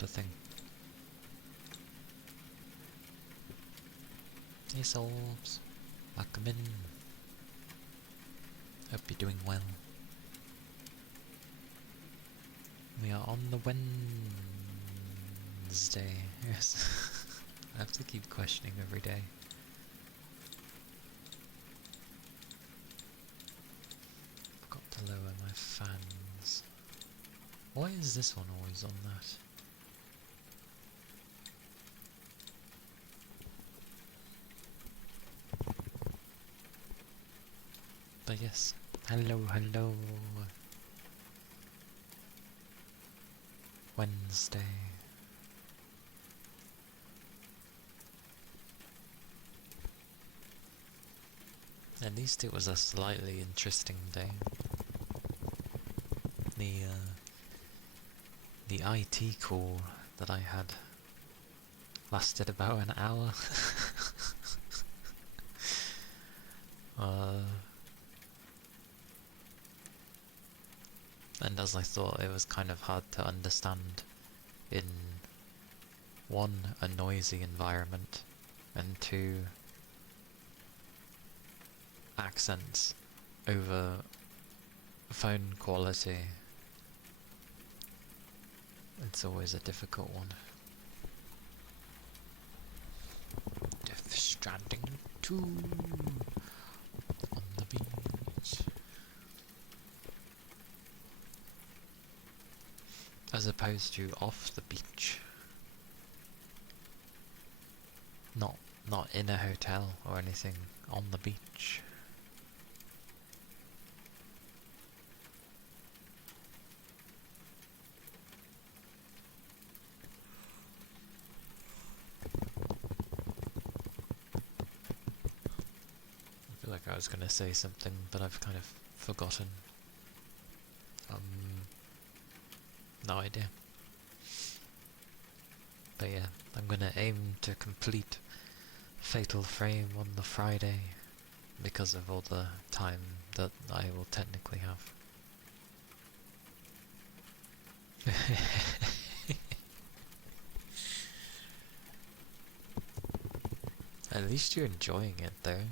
sort of thing. Hey Solbs, welcome in. Hope you're doing well. We are on the Wednesday, yes. I have to keep questioning every day. Forgot to lower my fans. Why is this one always on that? But yes, hello. Wednesday. At least it was a slightly interesting day. The IT call that I had lasted about an hour. And as I thought, it was kind of hard to understand in one, a noisy environment, and two, accents over phone quality. It's always a difficult one. Death Stranding 2 on the beach. As opposed to off the beach. Not in a hotel or anything, on the beach. I feel like I was going to say something, but I've kind of forgotten. No idea. But yeah, I'm going to aim to complete Fatal Frame on the Friday because of all the time that I will technically have. At least you're enjoying it though.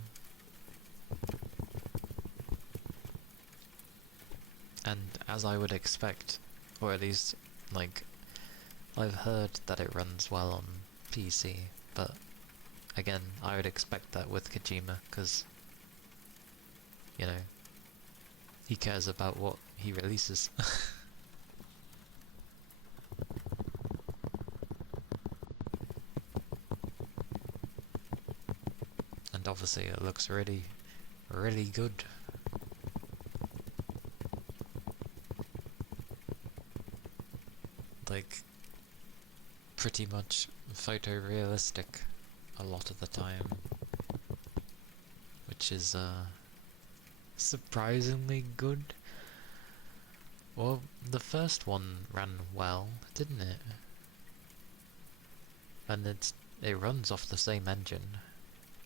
And as I would expect, or at least, like, I've heard that it runs well on PC, but again, I would expect that with Kojima, because, you know, he cares about what he releases. And obviously it looks really, really good. Like, pretty much photorealistic a lot of the time, which is surprisingly good. Well, the first one ran well, didn't it? And it runs off the same engine,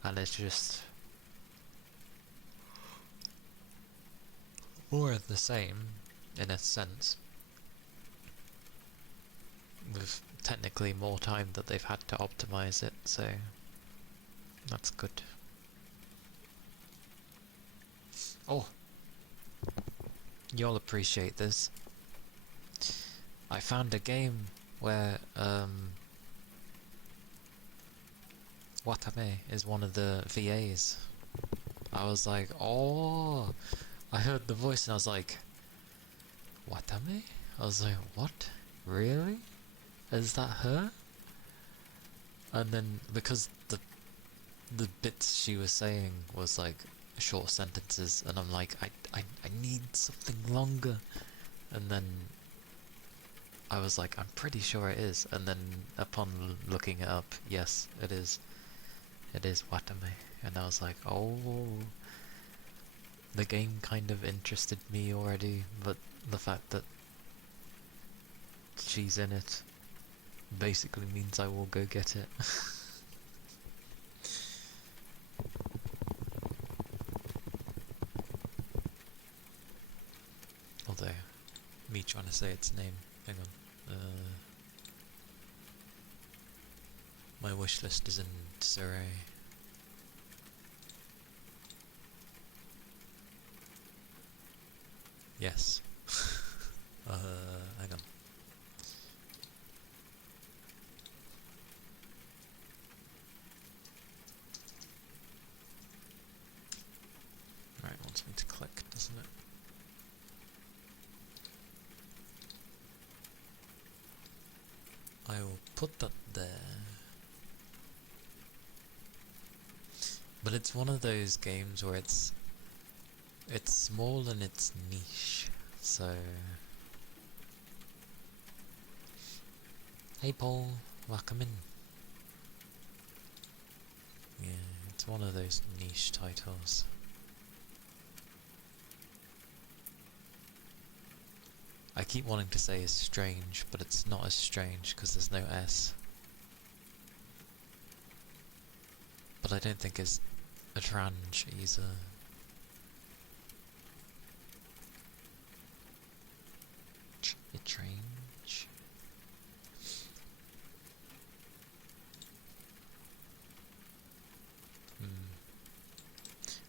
and it's just more of the same in a sense, with technically more time that they've had to optimize it, so that's good. Oh, you'll appreciate this. I found a game where Watame is one of the VAs. I was like, oh, I heard the voice and I was like, Watame? I was like, what? Really? Is that her? And then, because the bits she was saying was like short sentences, and I'm like, I need something longer. And then I was like, I'm pretty sure it is. And then upon looking it up, yes, it is. It is Watame. And I was like, oh, the game kind of interested me already, but the fact that she's in it basically means I will go get it. Although, me trying to say its name, hang on. My wish list is in disarray. Yes. Hang on. Right, wants me to click, doesn't it? I will put that there. But it's one of those games where it's small and it's niche, so... Hey Paul, welcome in. Yeah, it's one of those niche titles. I keep wanting to say it's strange, but it's not as strange because there's no S. But I don't think it's a trange either. A trange?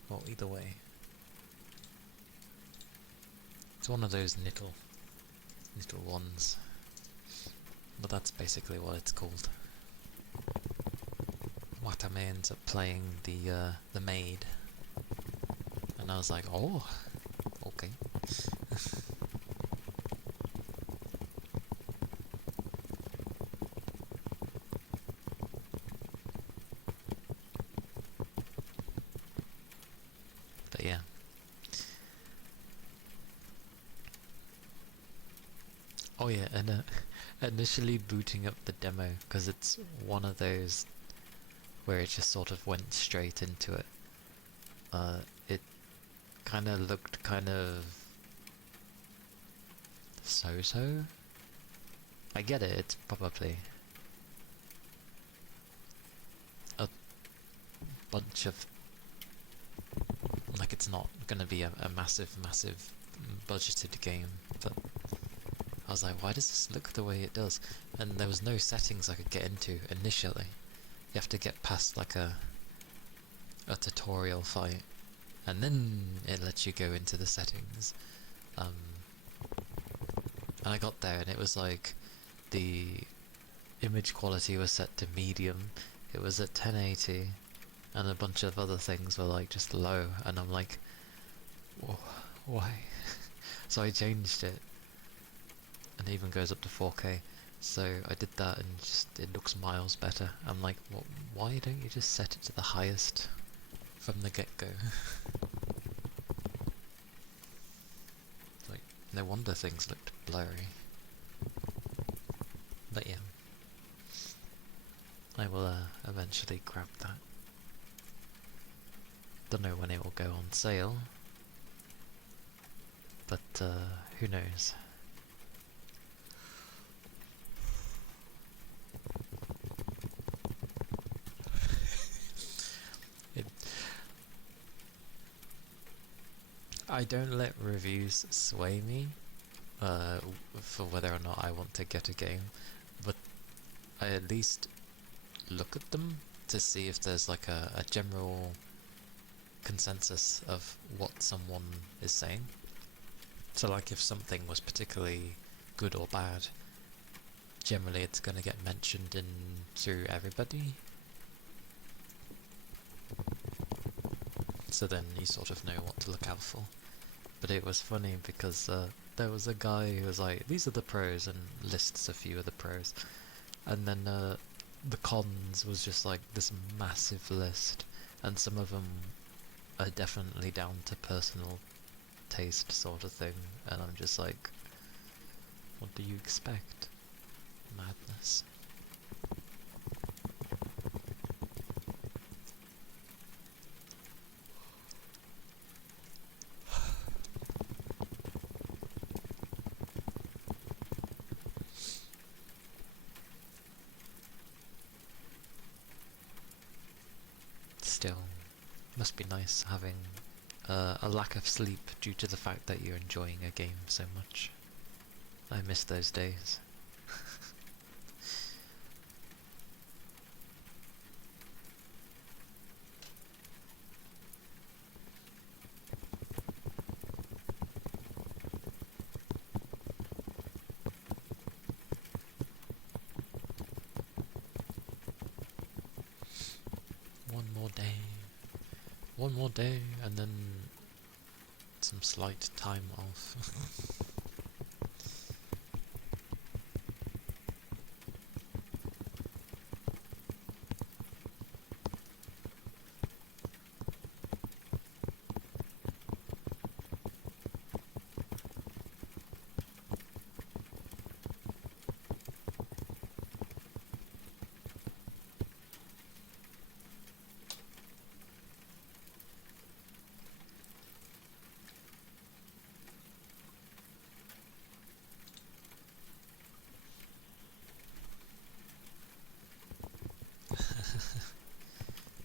Well, either way. It's one of those little ones. But that's basically what it's called. Watame ends up playing the maid. And I was like, oh, okay. But yeah. Oh yeah, and initially booting up the demo, because it's one of those where it just sort of went straight into it. It kind of looked kind of so-so. I get it, it's probably a bunch of... like, it's not gonna be a massive budgeted game, but I was like, why does this look the way it does? And there was no settings I could get into initially. You have to get past like a tutorial fight, and then it lets you go into the settings. And I got there and it was like the image quality was set to medium, it was at 1080, and a bunch of other things were like just low, and I'm like, whoa, why? So I changed it, and it even goes up to 4K. So I did that and just, it looks miles better. I'm like, well, why don't you just set it to the highest from the get-go? Like, no wonder things looked blurry. But yeah, I will eventually grab that. Don't know when it will go on sale, but who knows. I don't let reviews sway me for whether or not I want to get a game, but I at least look at them to see if there's like a general consensus of what someone is saying. So like if something was particularly good or bad, generally it's going to get mentioned in through everybody. So then you sort of know what to look out for. But it was funny because there was a guy who was like, these are the pros, and lists a few of the pros. And then the cons was just like this massive list, and some of them are definitely down to personal taste sort of thing, and I'm just like, what do you expect? Madness. Still, must be nice having a lack of sleep due to the fact that you're enjoying a game so much. I miss those days. one more day and then some slight time off.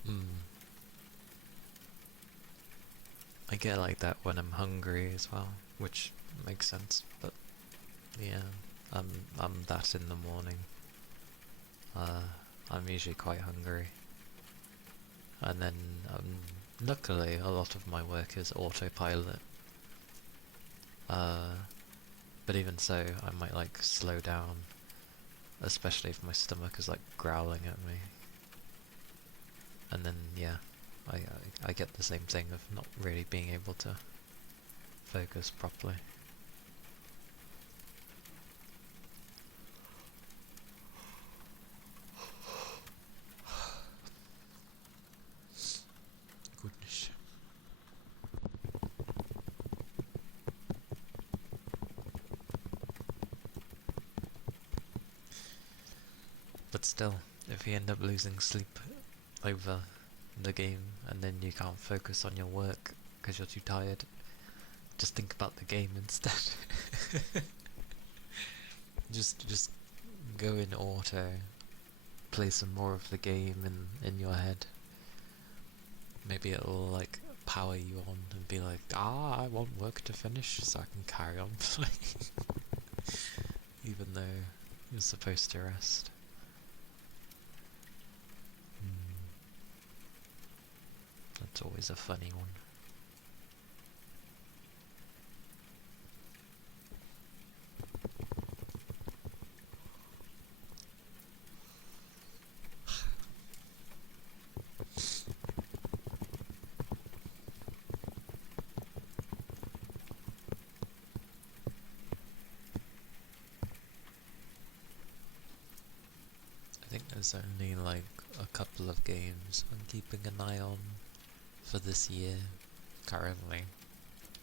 Hmm. I get like that when I'm hungry as well, which makes sense, but yeah, I'm that in the morning. Uh, I'm usually quite hungry. And then, luckily, a lot of my work is autopilot. Uh, but even so, I might like slow down, especially if my stomach is like growling at me. And then, yeah, I get the same thing of not really being able to focus properly. Goodness. But still, if you end up losing sleep over the game and then you can't focus on your work because you're too tired, just think about the game instead. just go in auto, play some more of the game in your head. Maybe it'll like power you on and be like, I want work to finish so I can carry on playing. Even though you're supposed to rest. That's always a funny one. I think there's only like a couple of games I'm keeping an eye on for this year currently.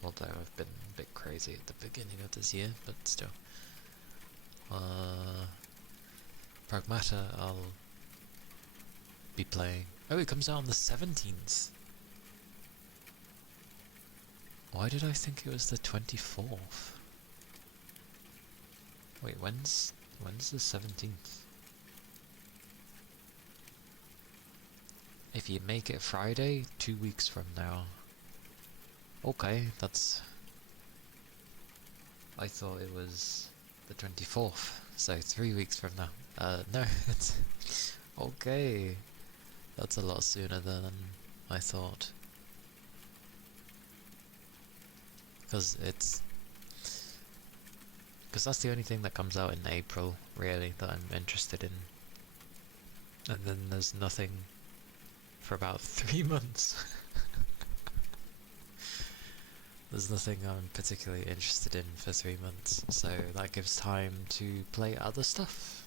Although I've been a bit crazy at the beginning of this year, but still. Pragmata I'll be playing. Oh, it comes out on the 17th. Why did I think it was the 24th? Wait, when's the 17th? If you make it Friday, 2 weeks from now. Okay, that's... I thought it was the 24th, so 3 weeks from now. No, it's... Okay, that's a lot sooner than I thought. Because that's the only thing that comes out in April, really, that I'm interested in. And then there's nothing for about 3 months. There's nothing I'm particularly interested in for 3 months, so that gives time to play other stuff,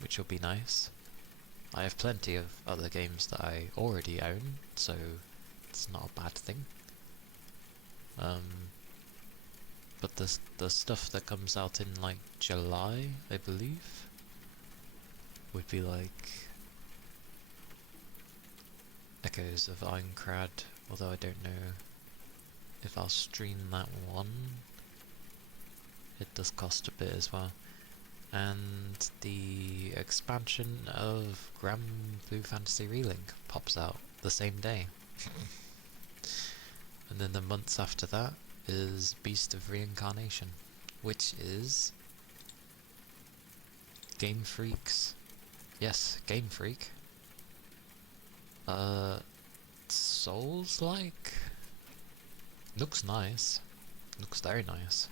which will be nice. I have plenty of other games that I already own, so it's not a bad thing. But the stuff that comes out in like July, I believe, would be like Echoes of Aincrad, although I don't know if I'll stream that one. It does cost a bit as well. And the expansion of Granblue Fantasy Relink pops out the same day. And then the months after that is Beast of Reincarnation, which is Game Freak's... Yes, Game Freak. Souls-like? Looks nice. Looks very nice.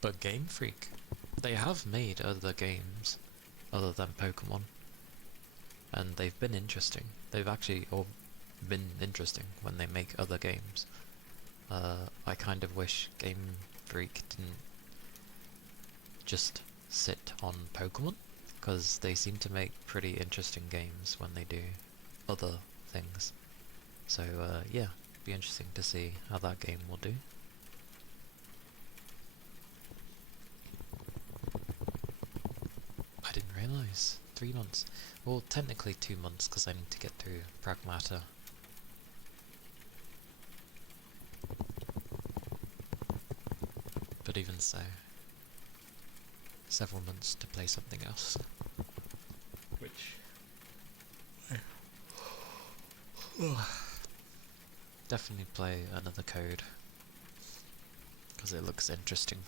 But Game Freak, they have made other games other than Pokemon. and they've been interesting. They've actually all been interesting when they make other games. I kind of wish Game Freak didn't just sit on Pokemon, because they seem to make pretty interesting games when they do other things. So yeah, be interesting to see how that game will do. I didn't realise. 3 months. Well, technically 2 months, because I need to get through Pragmata. But even so, several months to play something else. Which... definitely play another Code, because it looks interesting.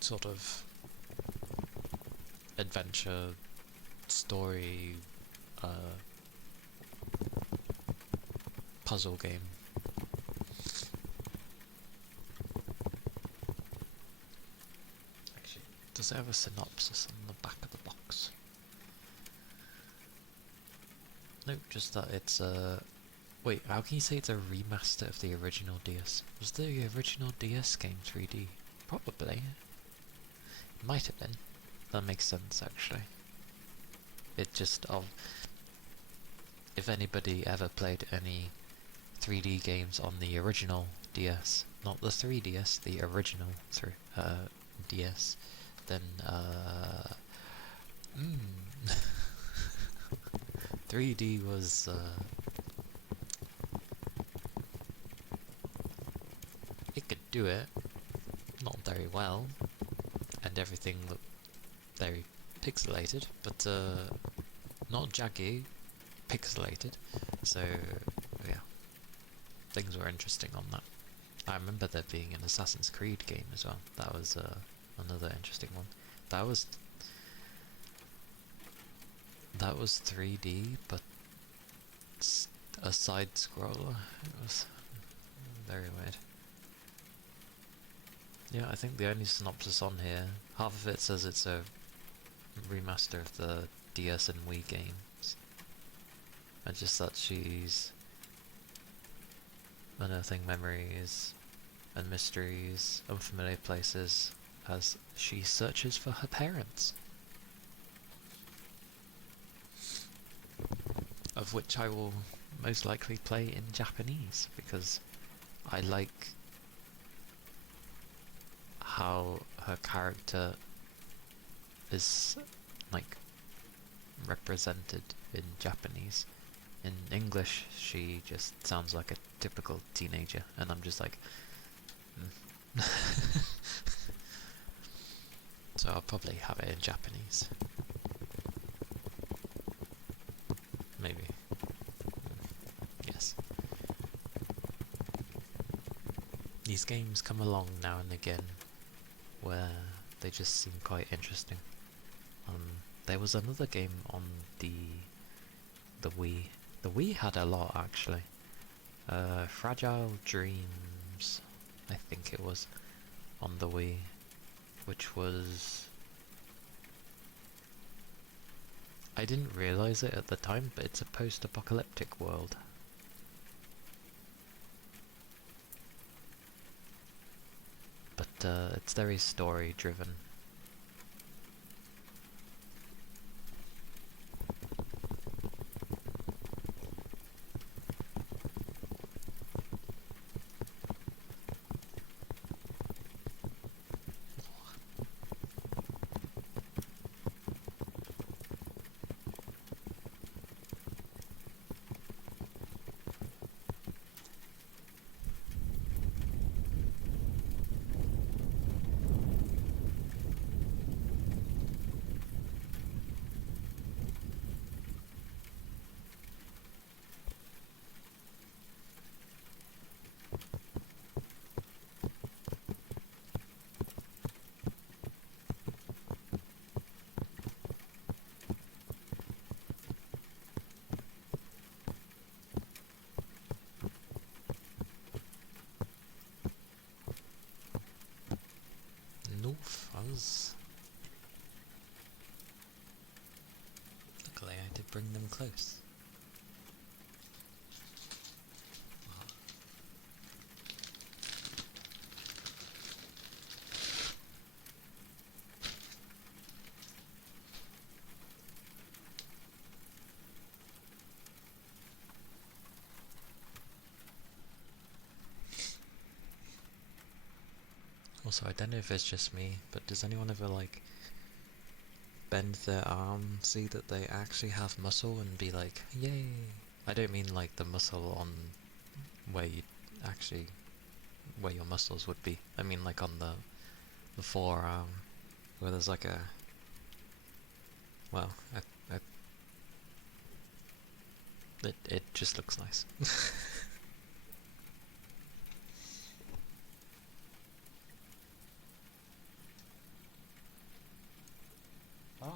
Sort of adventure, story, puzzle game. Actually, does it have a synopsis on the back of the box? Nope, just that it's a... Wait, how can you say it's a remaster of the original DS? Was the original DS game 3D? Probably. It might have been. That makes sense, actually. It just... if anybody ever played any 3D games on the original DS, not the 3DS, the original DS, then 3D was it could do it, not very well, and everything looked very pixelated, but not jaggy, pixelated, so yeah, things were interesting on that. I remember there being an Assassin's Creed game as well. That was another interesting one. That was 3D, but a side scroller. It was very weird. Yeah, I think the only synopsis on here, half of it says it's a remaster of the DS and Wii games. And just that she's unearthing memories and mysteries, unfamiliar places, as she searches for her parents. Of which I will most likely play in Japanese, because I like how her character is, like, represented in Japanese. In English, she just sounds like a typical teenager, and I'm just like... So I'll probably have it in Japanese. Maybe. Yes. These games come along now and again where they just seem quite interesting. There was another game on the Wii. The Wii had a lot, actually. Fragile Dreams, I think it was, on the Wii, which was... I didn't realise it at the time, but it's a post-apocalyptic world. But it's very story-driven. No fuzz. Luckily I did bring them close. Also, I don't know if it's just me, but does anyone ever, like, bend their arm, see that they actually have muscle, and be like, yay? I don't mean, like, the muscle on where you actually, where your muscles would be. I mean, like, on the forearm, where there's, like, a, well, it just looks nice. Oh.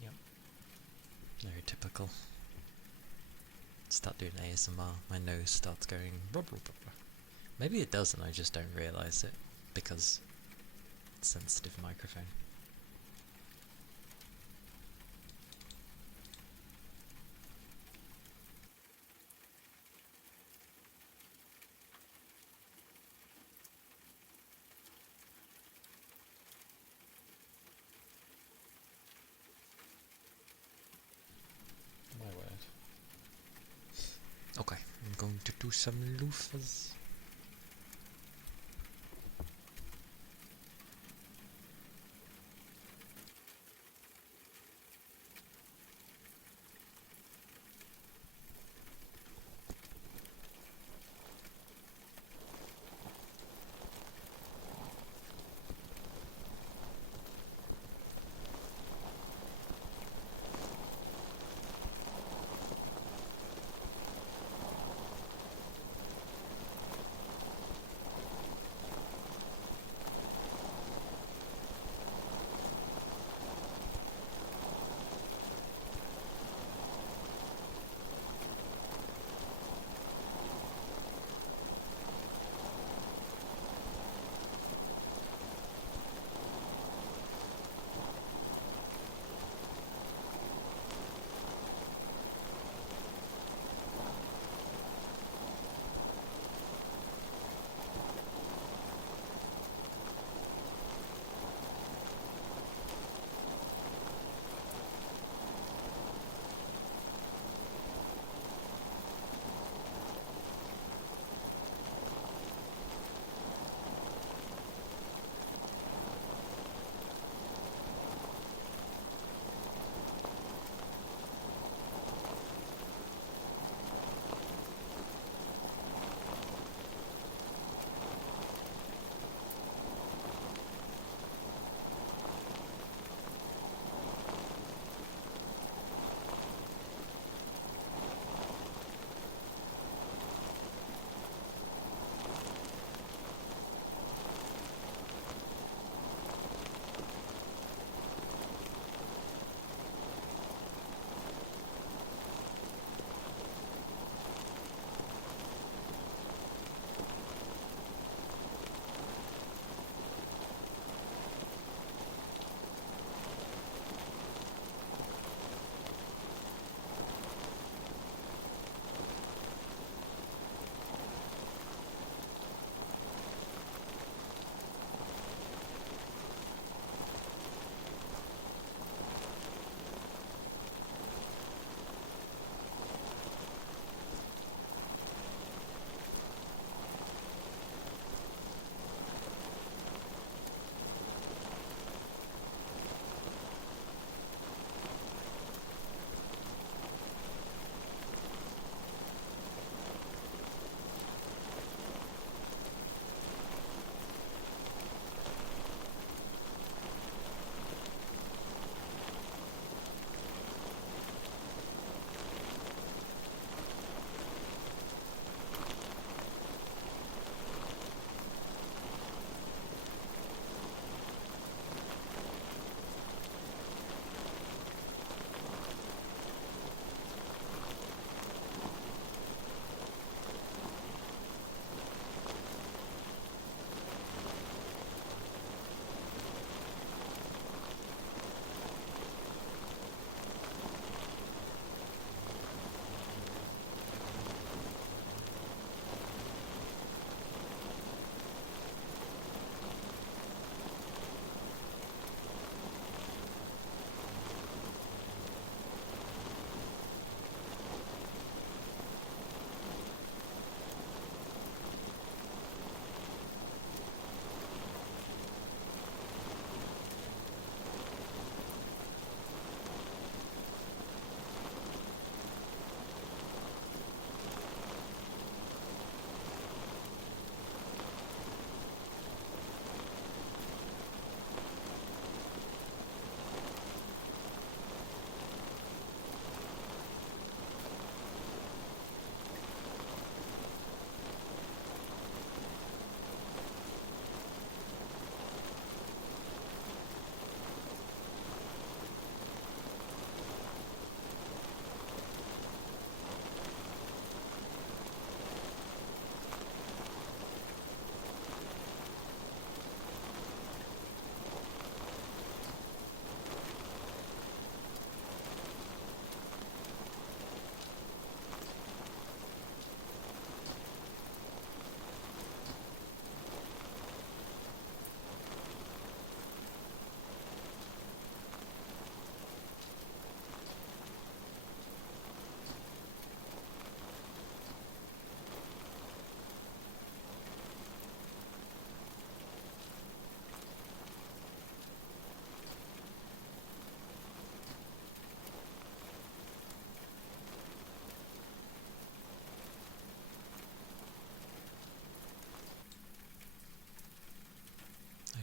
Yep. Very typical. Start doing ASMR, my nose starts going. Maybe it does and I just don't realise it because it's a sensitive microphone. My word. Okay, I'm going to do some loofahs.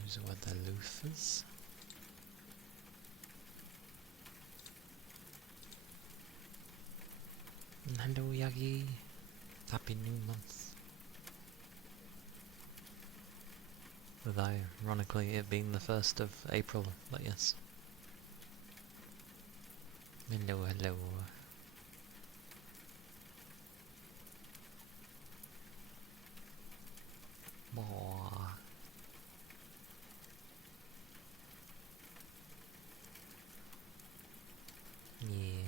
Those were the loafers. Hello Yagi, happy new month. With ironically it being the 1st of April, but yes. Hello, hello. Boah. Yeah.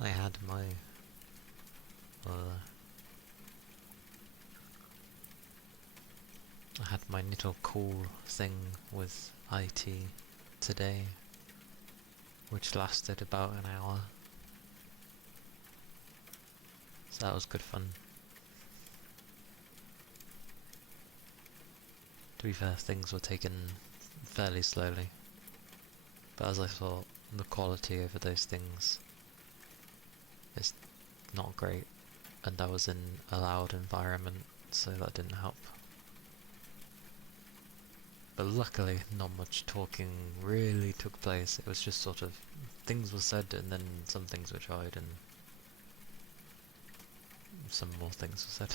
I had my little call thing with IT today, which lasted about an hour. So that was good fun. To be fair, things were taken fairly slowly, but as I thought, the quality over those things is not great, and I was in a loud environment, so that didn't help. But luckily, not much talking really took place. It was just sort of, things were said and then some things were tried and some more things were said.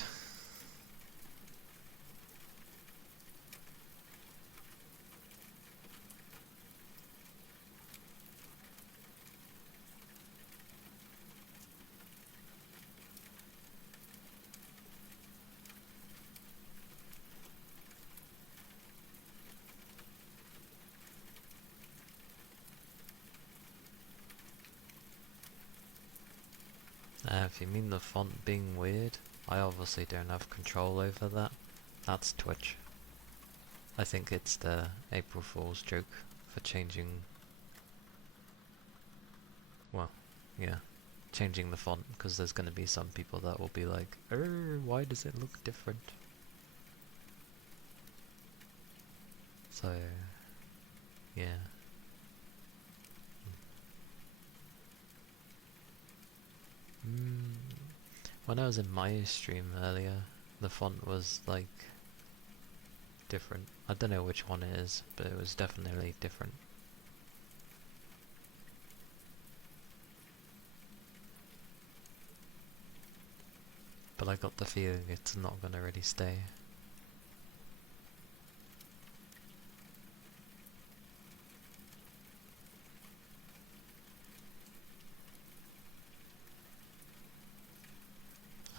If you mean the font being weird, I obviously don't have control over that. That's Twitch. I think it's the April Fool's joke for changing... well, yeah. Changing the font, because there's going to be some people that will be like, why does it look different? So, yeah. When I was in my stream earlier, the font was like different. I don't know which one it is, but it was definitely different. But I got the feeling it's not gonna really stay.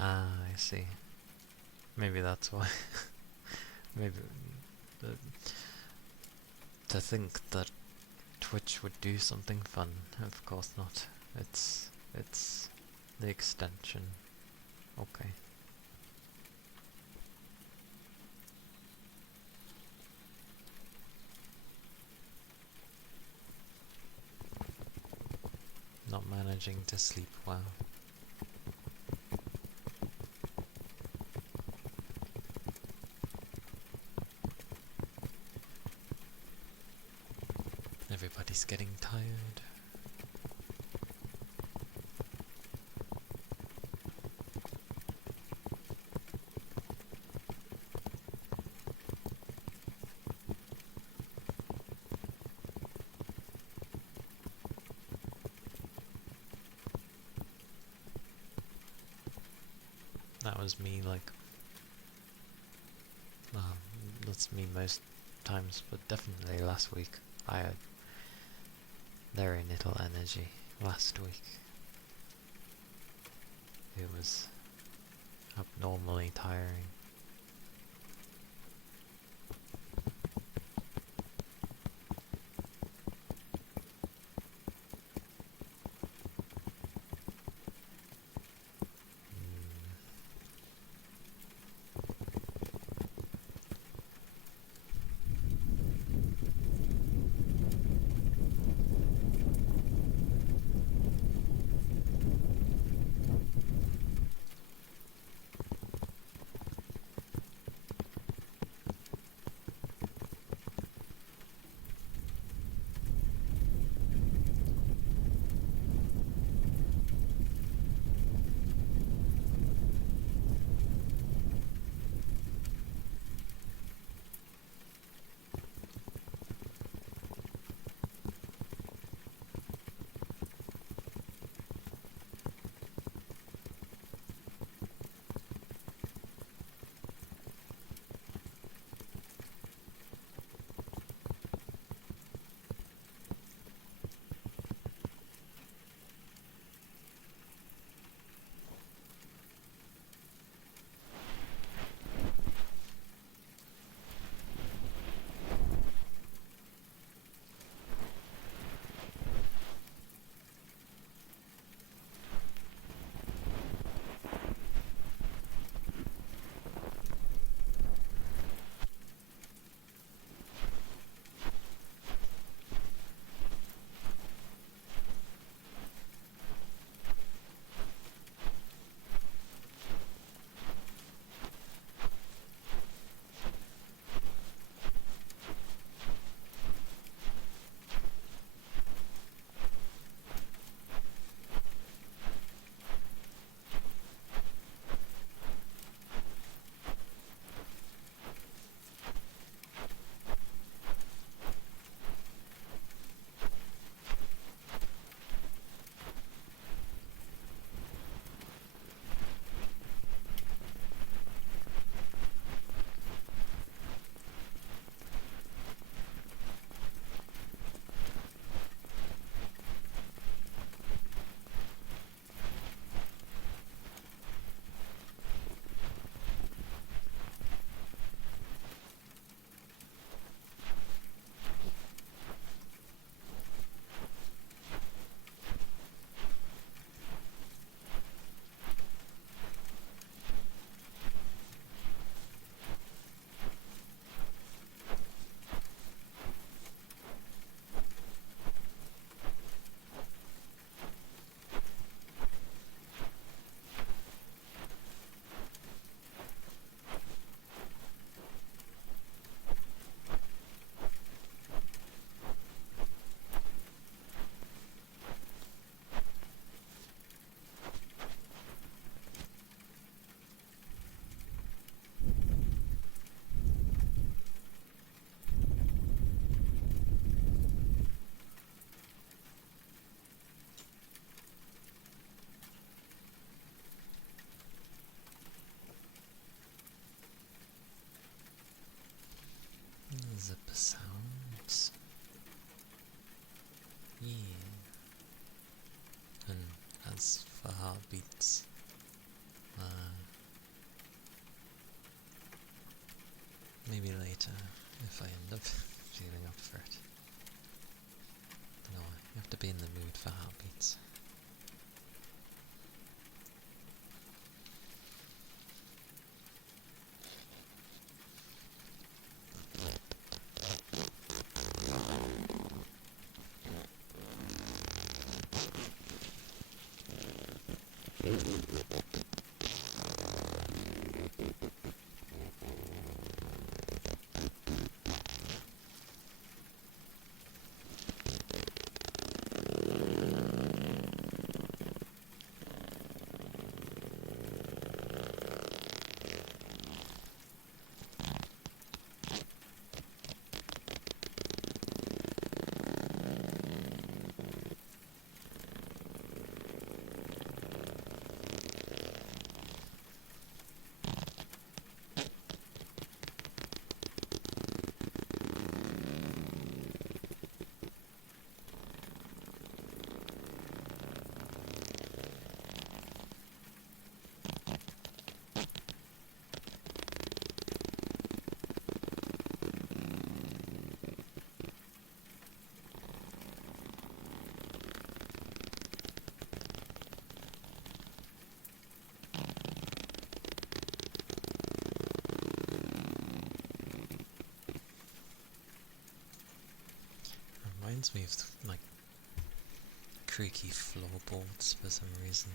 Ah, I see. Maybe that's why. Maybe to think that Twitch would do something fun. Of course not. It's the extension. Okay. Not managing to sleep well. Everybody's getting tired. That was me, like, that's me most times, but definitely last week. I had very little energy last week. It was abnormally tiring. zipper sounds. Yeah. And as for heartbeats, maybe later if I end up feeling up for it. No, you have to be in the mood for heartbeats. Reminds me of like creaky floorboards for some reason.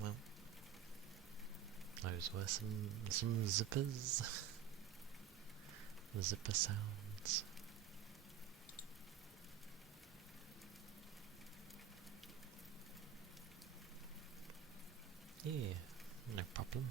Well, those were some zippers. Zipper sounds. Yeah, no problem.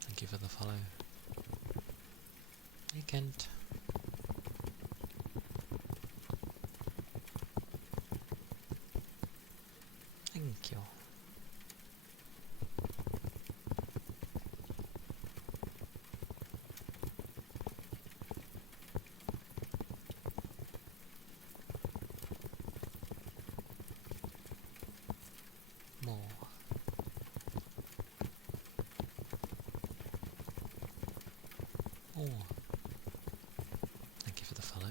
Thank you for the follow. Hey Kent. Thank you. More. More. Thank you for the follow.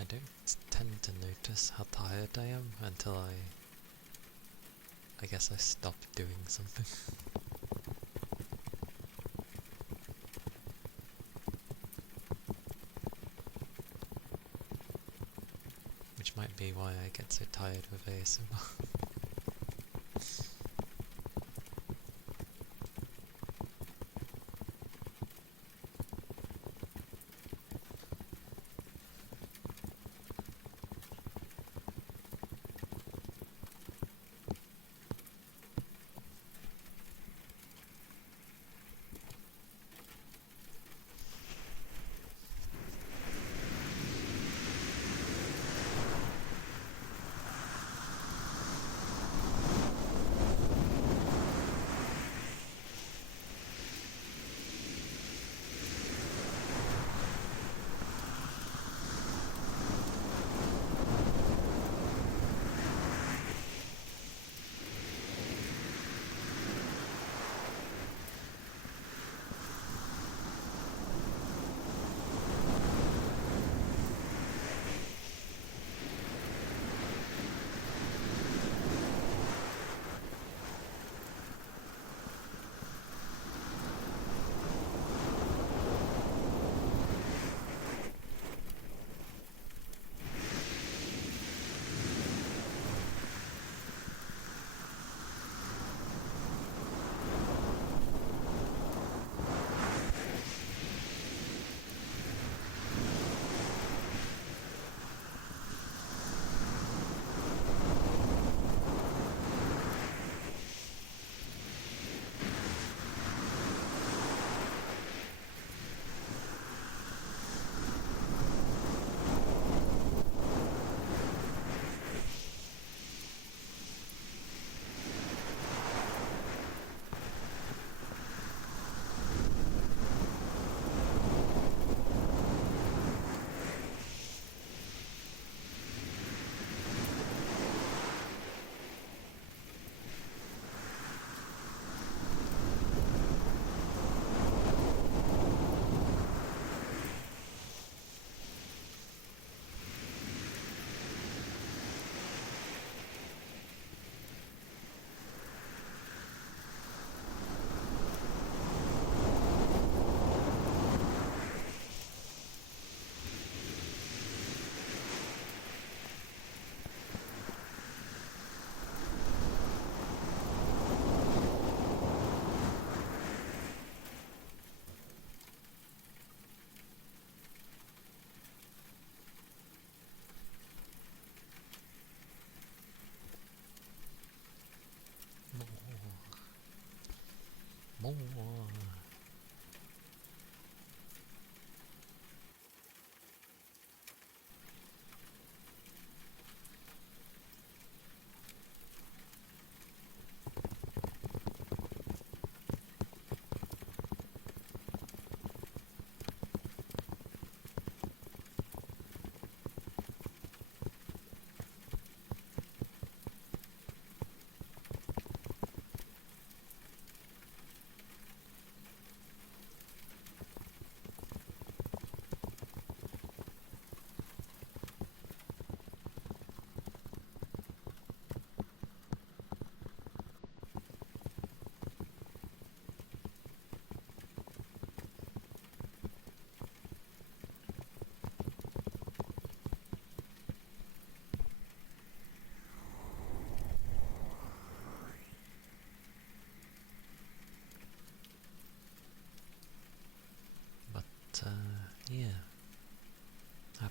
I don't tend to notice how tired I am until I guess I stop doing something. Which might be why I get so tired with ASMR.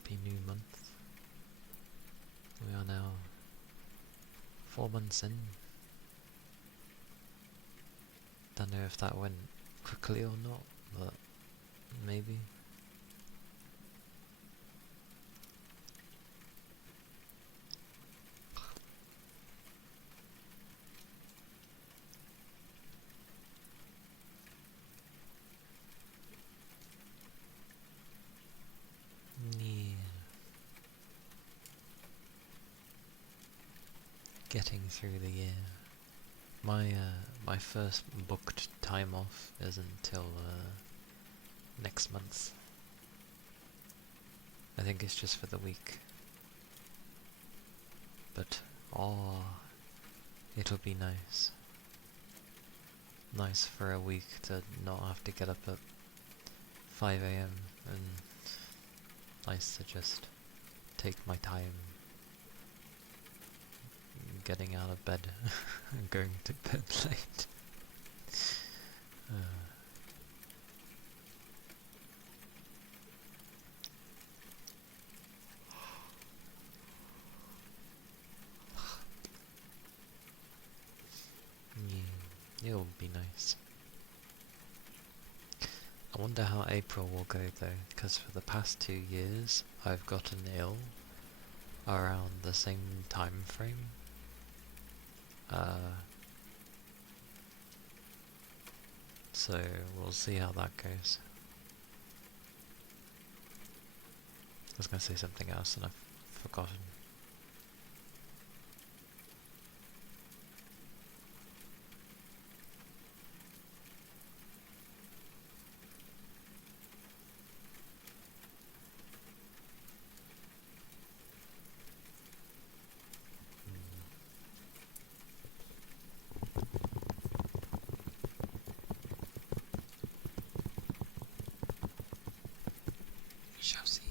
happy new month. We are now 4 months in. Don't know if that went quickly or not, but maybe. Yeah. Getting through the year. My first booked time off isn't until next month. I think it's just for the week. But it'll be nice. Nice for a week to not have to get up at 5 AM and nice to just take my time getting out of bed and going to bed late. Yeah, it'll be nice. I wonder how April will go though, because for the past 2 years I've gotten ill around the same time frame. So we'll see how that goes. I was going to say something else and I've forgotten. We shall see.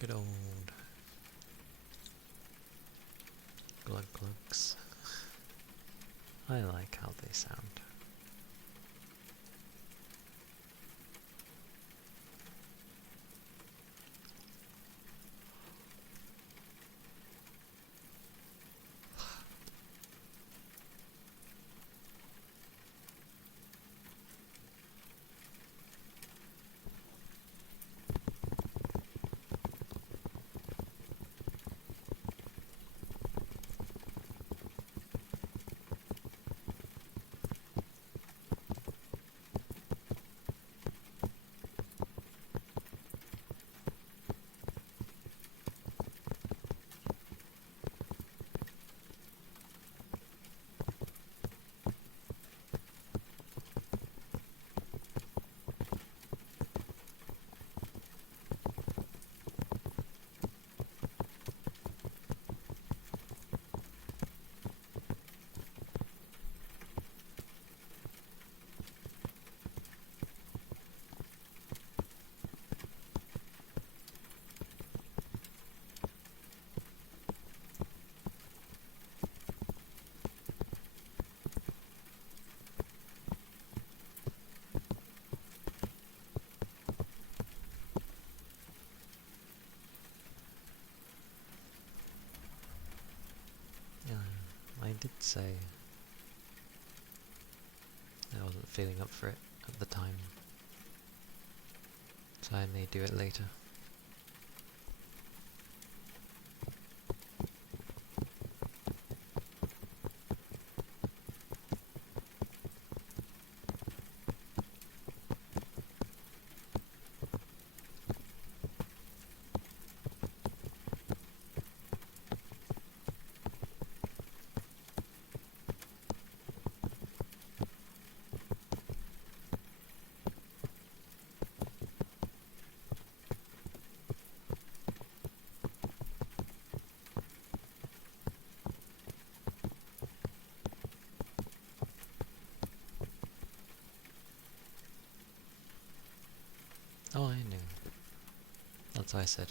Good old glug glugs. I like how they sound. say. I wasn't feeling up for it at the time, so I may do it later. Oh, I knew. That's what I said.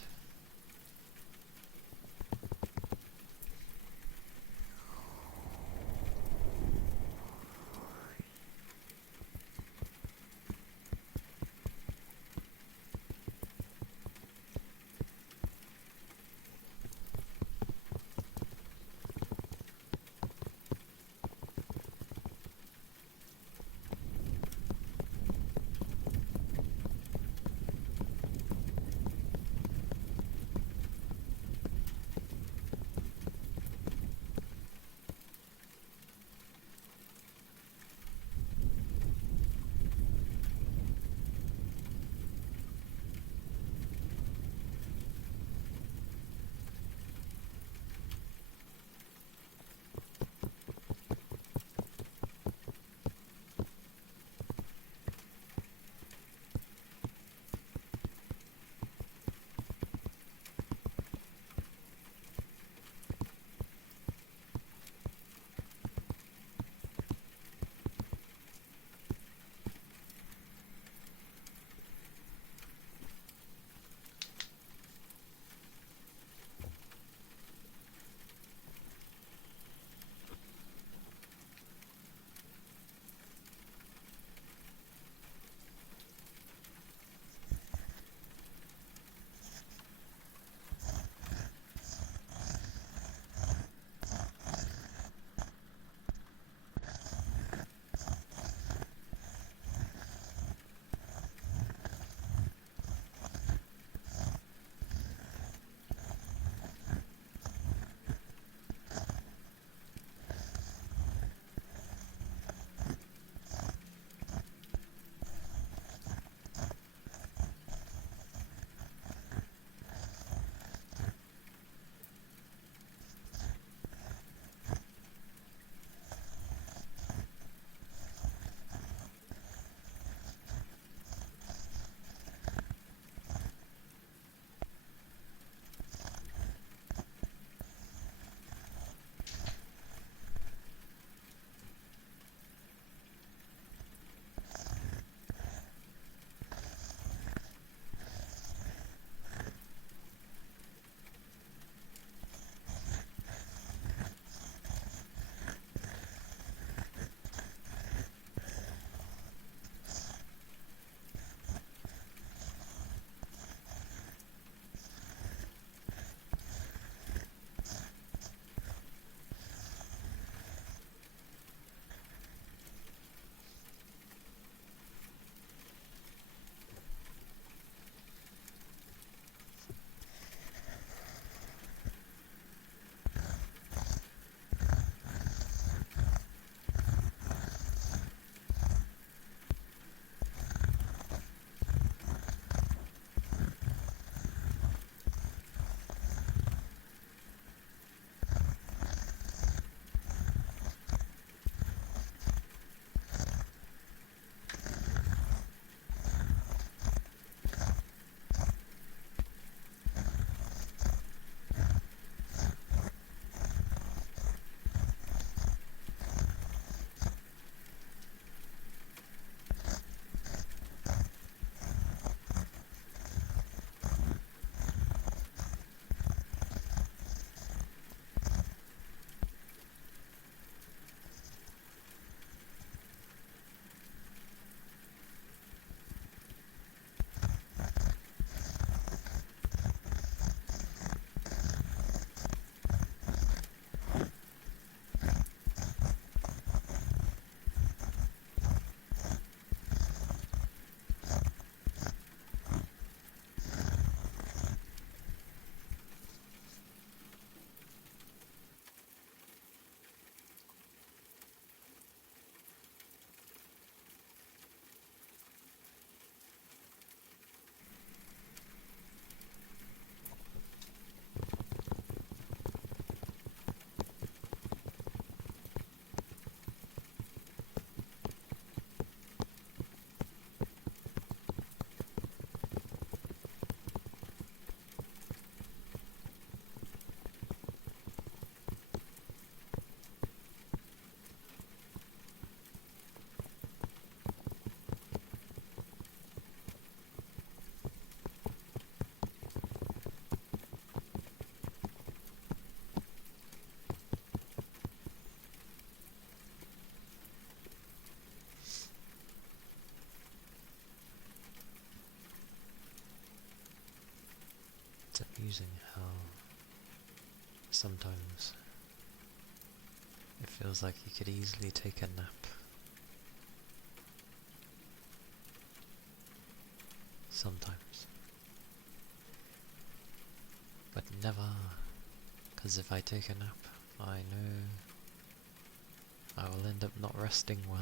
amusing how sometimes it feels like you could easily take a nap. Sometimes. But never, because if I take a nap, I know I will end up not resting well.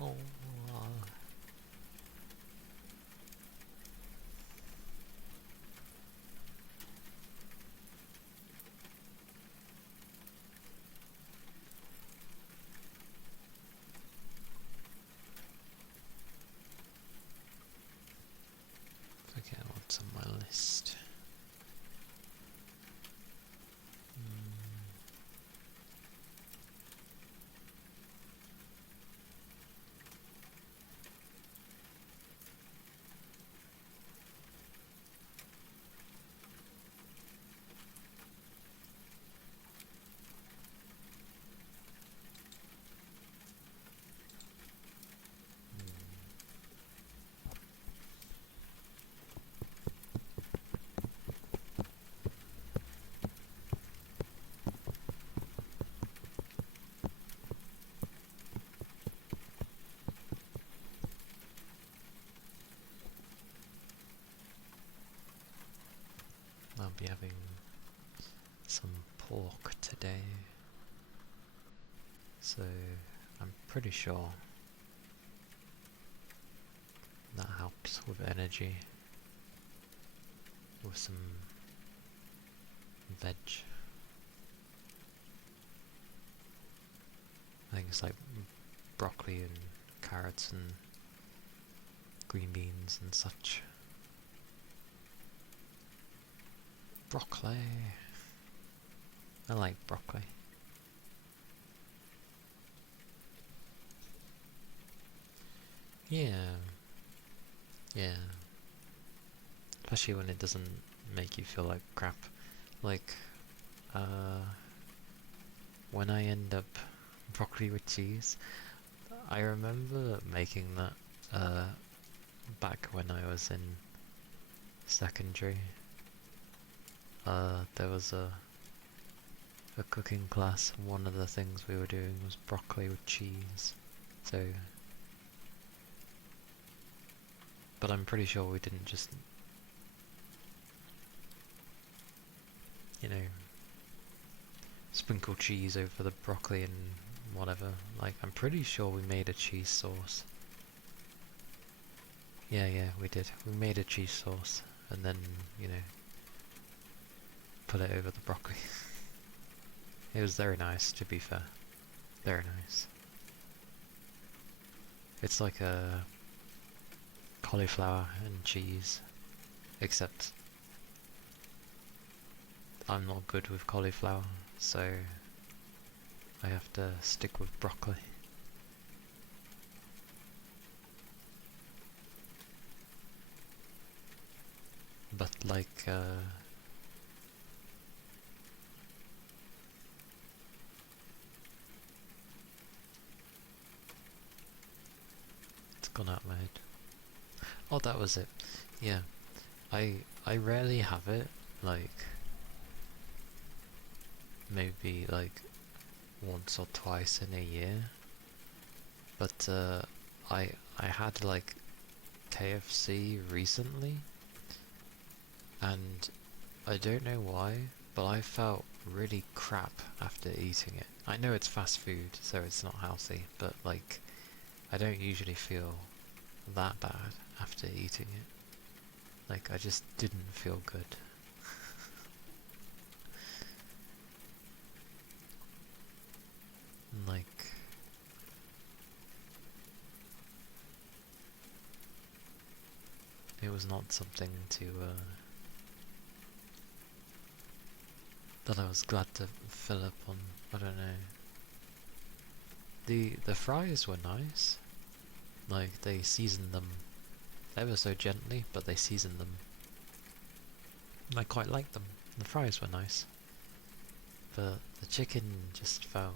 Oh, forget what's on my list. be having some pork today, so I'm pretty sure that helps with energy, with some veg. I think it's like broccoli and carrots and green beans and such. Broccoli. I like broccoli. Yeah. Yeah. Especially when it doesn't make you feel like crap. Like, when I end up broccoli with cheese, I remember making that, back when I was in secondary. There was a cooking class, and one of the things we were doing was broccoli with cheese. So, but I'm pretty sure we didn't just, you know, sprinkle cheese over the broccoli and whatever. Like, I'm pretty sure we made a cheese sauce. Yeah, we did. We made a cheese sauce and then, you know, put it over the broccoli. It was very nice, to be fair. Very nice. It's like a cauliflower and cheese, except I'm not good with cauliflower, so I have to stick with broccoli. But like, it's gone out of my head. Oh, that was it. Yeah, I rarely have it, like, maybe like once or twice in a year. But I had like KFC recently, and I don't know why, but I felt really crap after eating it. I know it's fast food, so it's not healthy, but like, I don't usually feel that bad after eating it. Like, I just didn't feel good. Like, it was not something to, that I was glad to fill up on. I don't know. The fries were nice. Like, they seasoned them ever so gently, but they seasoned them. I quite liked them. The fries were nice. But the chicken just felt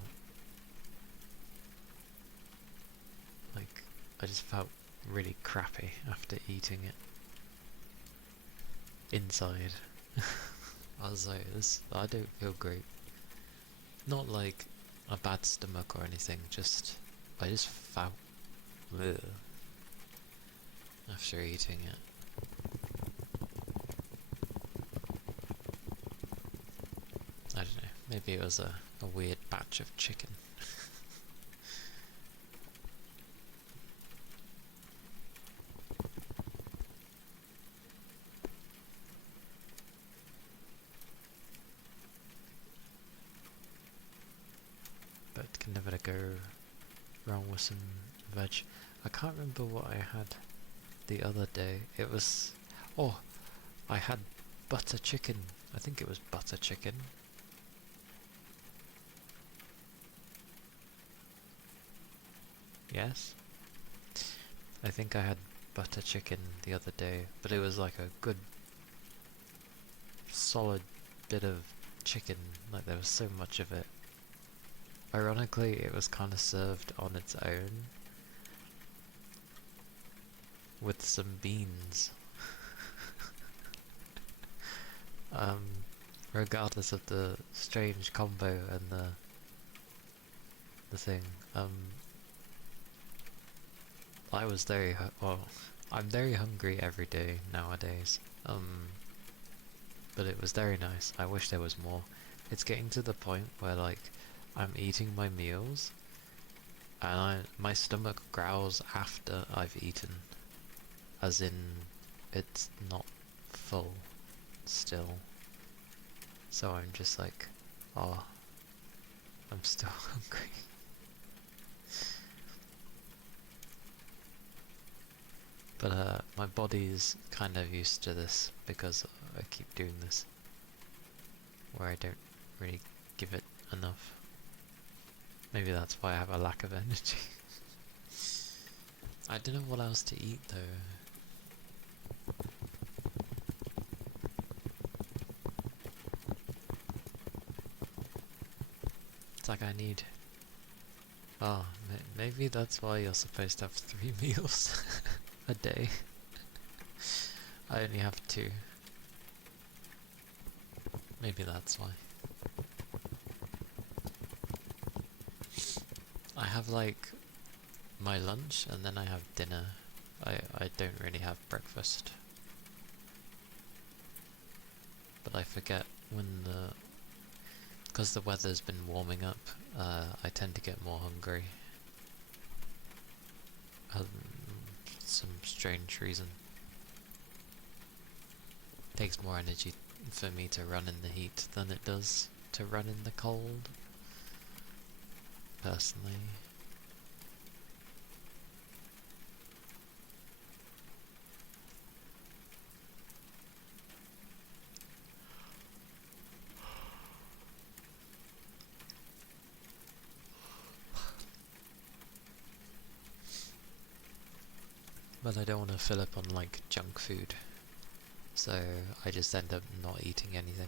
like, I just felt really crappy after eating it. Inside. I was like, I don't feel great. Not like a bad stomach or anything, I just felt ugh after eating it. I don't know, maybe it was a weird batch of chicken. But can never go wrong with some veg. I can't remember what I had the other day. It was, oh, I had butter chicken. I think it was butter chicken. Yes? I think I had butter chicken the other day, but it was like a good solid bit of chicken, like there was so much of it. Ironically, it was kind of served on its own with some beans. Regardless of the strange combo and the thing, I was well, I'm very hungry every day nowadays. but it was very nice. I wish there was more. It's getting to the point where like I'm eating my meals and my stomach growls after I've eaten, as in it's not full still. So I'm just like, oh, I'm still hungry. But my body's kind of used to this because I keep doing this, where I don't really give it enough. Maybe that's why I have a lack of energy. I don't know what else to eat though. It's like I need... Oh, maybe that's why you're supposed to have 3 meals a day. I only have 2. Maybe that's why. I have like my lunch and then I have dinner. I don't really have breakfast. But I forget when because the weather's been warming up, I tend to get more hungry. Some strange reason. It takes more energy for me to run in the heat than it does to run in the cold, personally. But I don't want to fill up on like junk food, so I just end up not eating anything.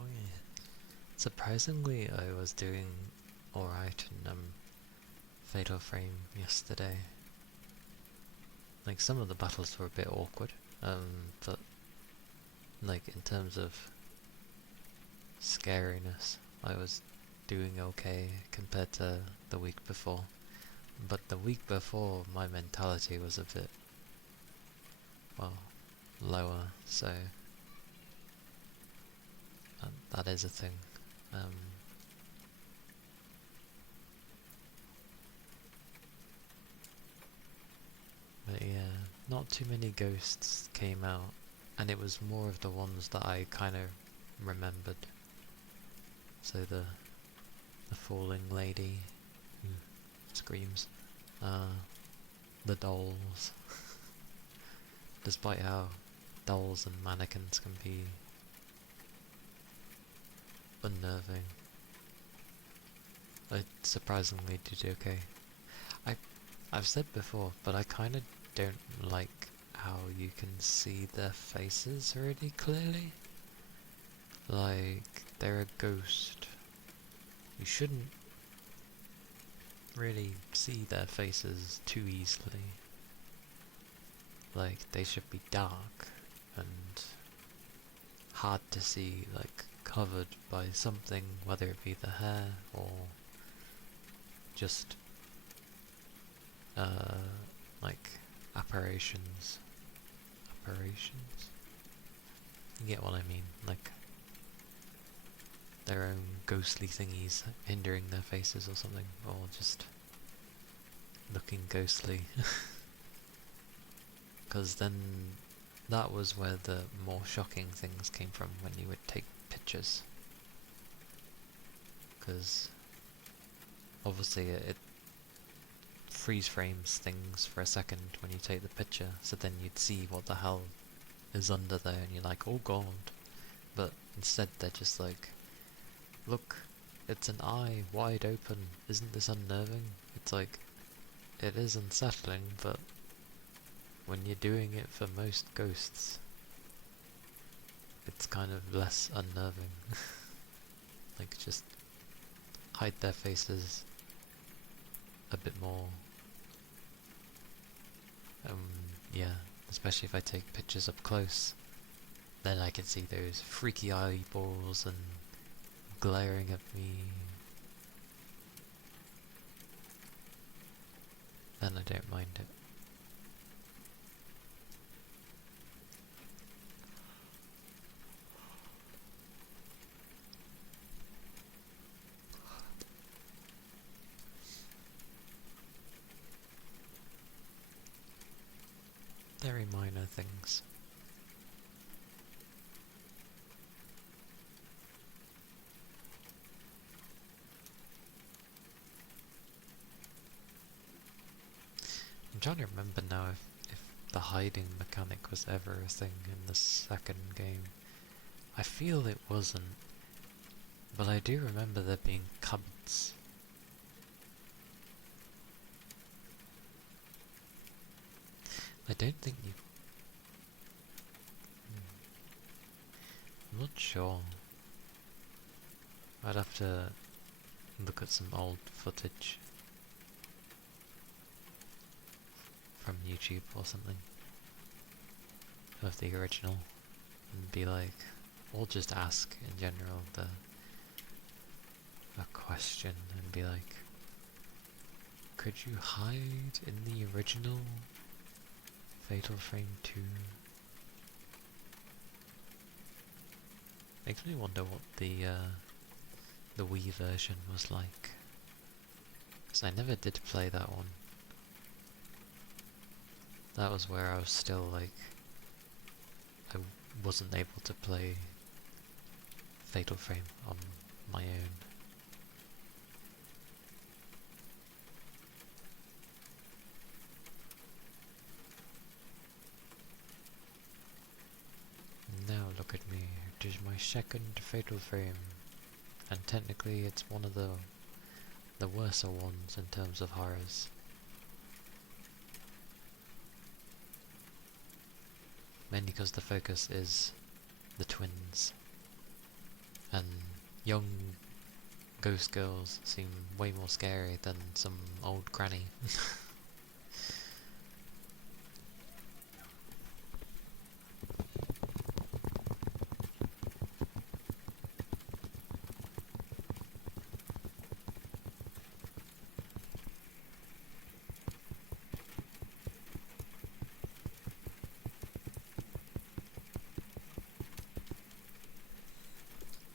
Oh yeah. Surprisingly, I was doing alright in Fatal Frame yesterday. Like, some of the battles were a bit awkward, but like in terms of scariness, I was doing okay compared to the week before. But the week before, my mentality was a bit, well, lower, so that is a thing. But yeah, not too many ghosts came out, and it was more of the ones that I kind of remembered. So the falling lady who screams. The dolls. Despite how dolls and mannequins can be unnerving, I surprisingly did okay. I've said before, but I kind of don't like how you can see their faces really clearly. Like, they're a ghost. You shouldn't really see their faces too easily. Like, they should be dark and hard to see, like, covered by something, whether it be the hair or just, like, apparitions. Apparitions? You get what I mean, like, their own ghostly thingies hindering their faces or something, or just looking ghostly. Because then that was where the more shocking things came from, when you would take pictures. Because obviously it freeze frames things for a second when you take the picture, so then you'd see what the hell is under there and you're like, oh god. But instead they're just like, look, it's an eye wide open, isn't this unnerving? It's like, it is unsettling, but when you're doing it for most ghosts, it's kind of less unnerving. Like, just hide their faces a bit more. Yeah, especially if I take pictures up close, then I can see those freaky eyeballs and glaring at me. Then I don't mind it. Very minor things. I'm trying to remember now if the hiding mechanic was ever a thing in the second game. I feel it wasn't, but I do remember there being cupboards. I don't think you... I'm not sure. I'd have to look at some old footage from YouTube or something of the original and be like, or just ask in general a question and be like, could you hide in the original Fatal Frame 2? Makes me wonder what the Wii version was like, because I never did play that one. That was where I was still like, I wasn't able to play Fatal Frame on my own. Now look at me, it is my second Fatal Frame, and technically it's one of the worser ones in terms of horrors. Mainly because the focus is the twins, and young ghost girls seem way more scary than some old granny.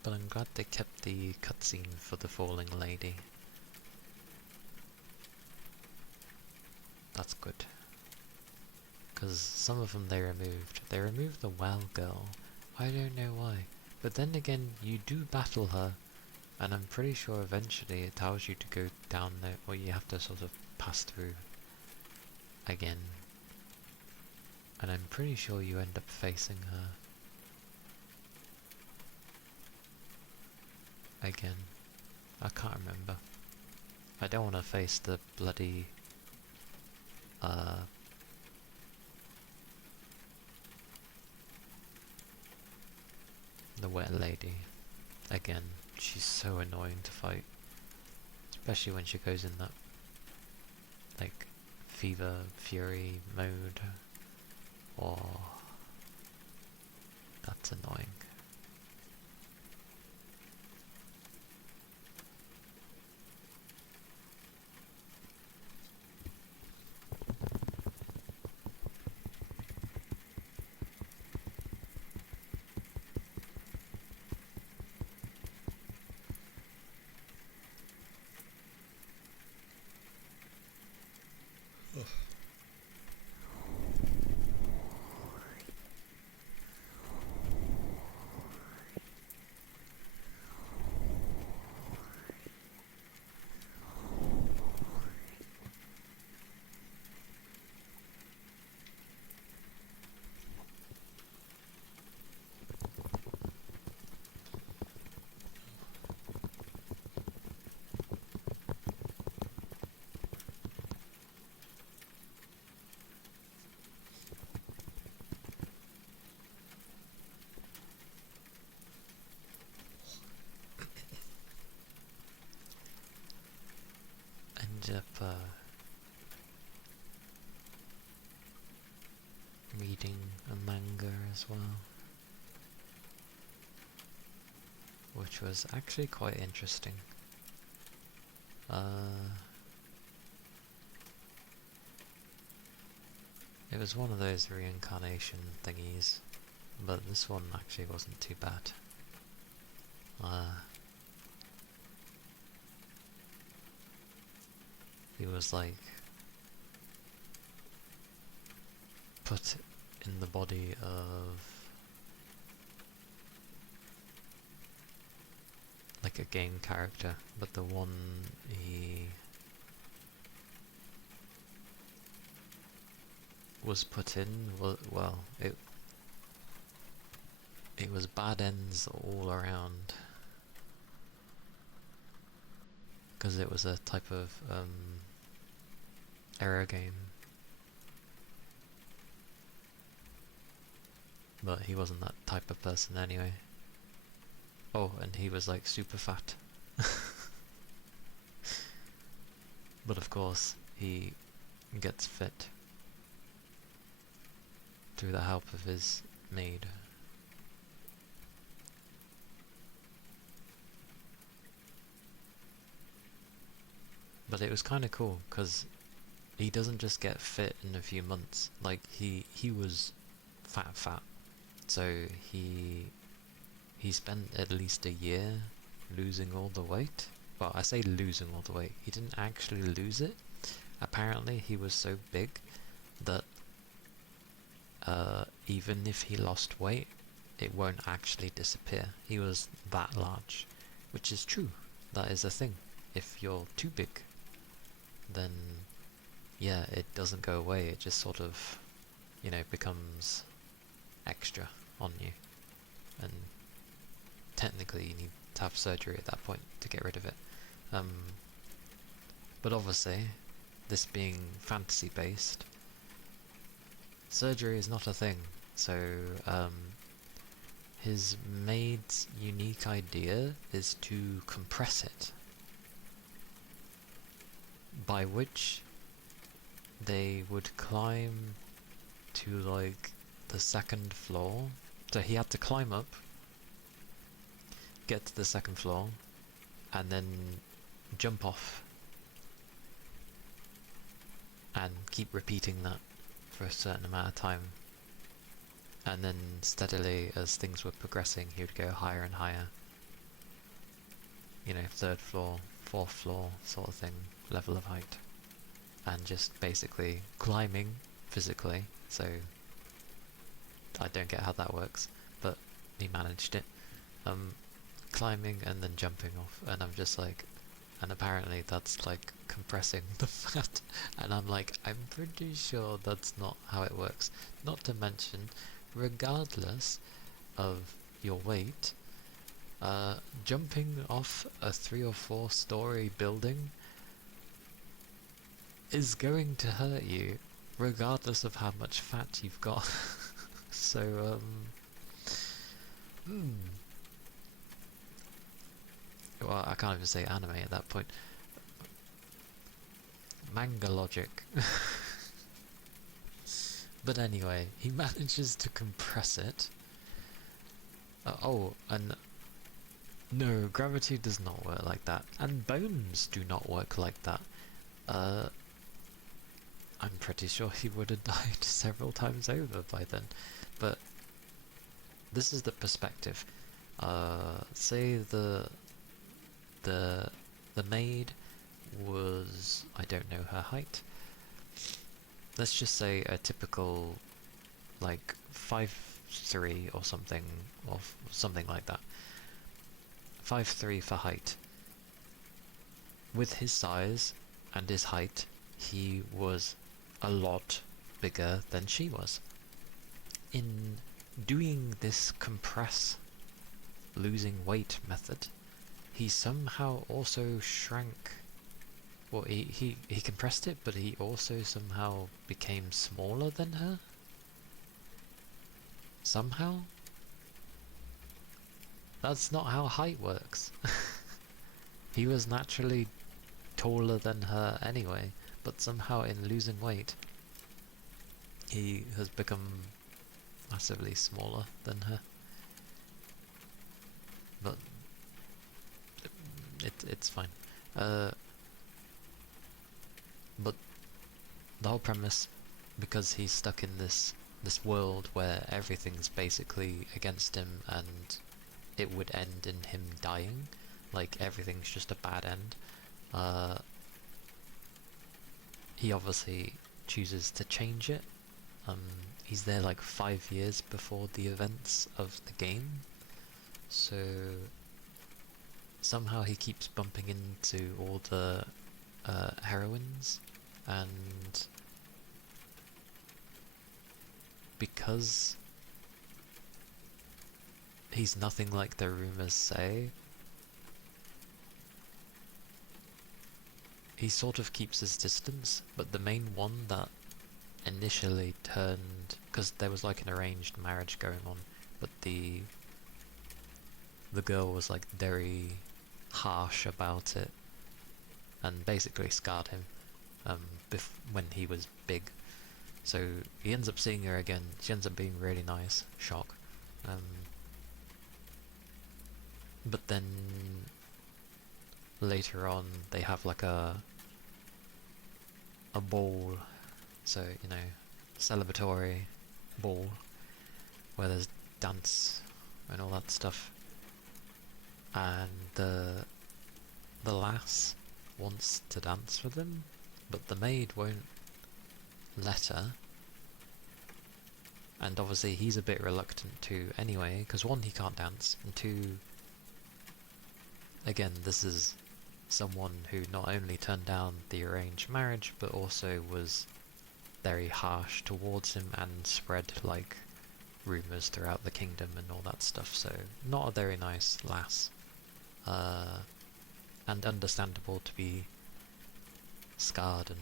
But I'm glad they kept the cutscene for the falling lady. That's good. Because some of them they removed. They removed the well girl. I don't know why. But then again, you do battle her And I'm pretty sure eventually it tells you to go down there, or you have to sort of pass through again. And I'm pretty sure you end up facing her again. I can't remember. I don't want to face the bloody the wet lady again. She's so annoying to fight, especially when she goes in that like fever fury mode. Oh, that's annoying. End up reading a manga as well, which was actually quite interesting. It was one of those reincarnation thingies, but this one actually wasn't too bad. He was like put in the body of like a game character, but the one he was put in was, well, it was bad ends all around, because it was a type of error game, but he wasn't that type of person anyway. Oh, and he was like super fat. But of course he gets fit through the help of his maid. But it was kind of cool, because he doesn't just get fit in a few months. Like, he was fat. So he spent at least a year losing all the weight. Well, I say losing all the weight. He didn't actually lose it. Apparently he was so big that even if he lost weight, it won't actually disappear. He was that large, which is true. That is a thing. If you're too big, then yeah, it doesn't go away. It just sort of, you know, becomes extra on you, and technically you need to have surgery at that point to get rid of it. But obviously, this being fantasy based, surgery is not a thing. So his maid's unique idea is to compress it, by which they would climb to like the second floor. So he had to climb up, get to the second floor, and then jump off, and keep repeating that for a certain amount of time. And then steadily, as things were progressing, he would go higher and higher. You know, third floor, fourth floor sort of thing, level of height. And just basically climbing physically. So I don't get how that works, but he managed it. climbing and then jumping off, and I'm just like, and apparently that's like compressing the fat, and I'm like, I'm pretty sure that's not how it works. Not to mention, regardless of your weight, jumping off a 3 or 4 story building is going to hurt you, regardless of how much fat you've got. So, well, I can't even say anime at that point. Manga logic. But anyway, he manages to compress it. Oh, and no, gravity does not work like that. And bones do not work like that. I'm pretty sure he would have died several times over by then. But this is the perspective. Say the maid was, I don't know her height. Let's just say a typical, like 5'3" or something like that. 5'3" for height. With his size and his height, he was a lot bigger than she was. In doing this compress, losing weight method, he somehow also shrank. Well, he compressed it, but he also somehow became smaller than her? Somehow? That's not how height works. He was naturally taller than her anyway, but somehow in losing weight, he has become massively smaller than her. But it's fine. But the whole premise, because he's stuck in this world where everything's basically against him and it would end in him dying, like everything's just a bad end, he obviously chooses to change it. He's there like 5 years before the events of the game, so somehow he keeps bumping into all the heroines, and because he's nothing like the rumors say, he sort of keeps his distance, but the main one that initially turned, because there was like an arranged marriage going on, but the girl was like very harsh about it and basically scarred him when he was big. So he ends up seeing her again. She ends up being really nice. Shock. But then later on they have like a ball, so you know, celebratory ball where there's dance and all that stuff, and the lass wants to dance with him, but the maid won't let her, and obviously he's a bit reluctant to anyway, because one, he can't dance, and two, again, this is someone who not only turned down the arranged marriage, but also was very harsh towards him and spread like rumours throughout the kingdom and all that stuff, so not a very nice lass. And understandable to be scarred and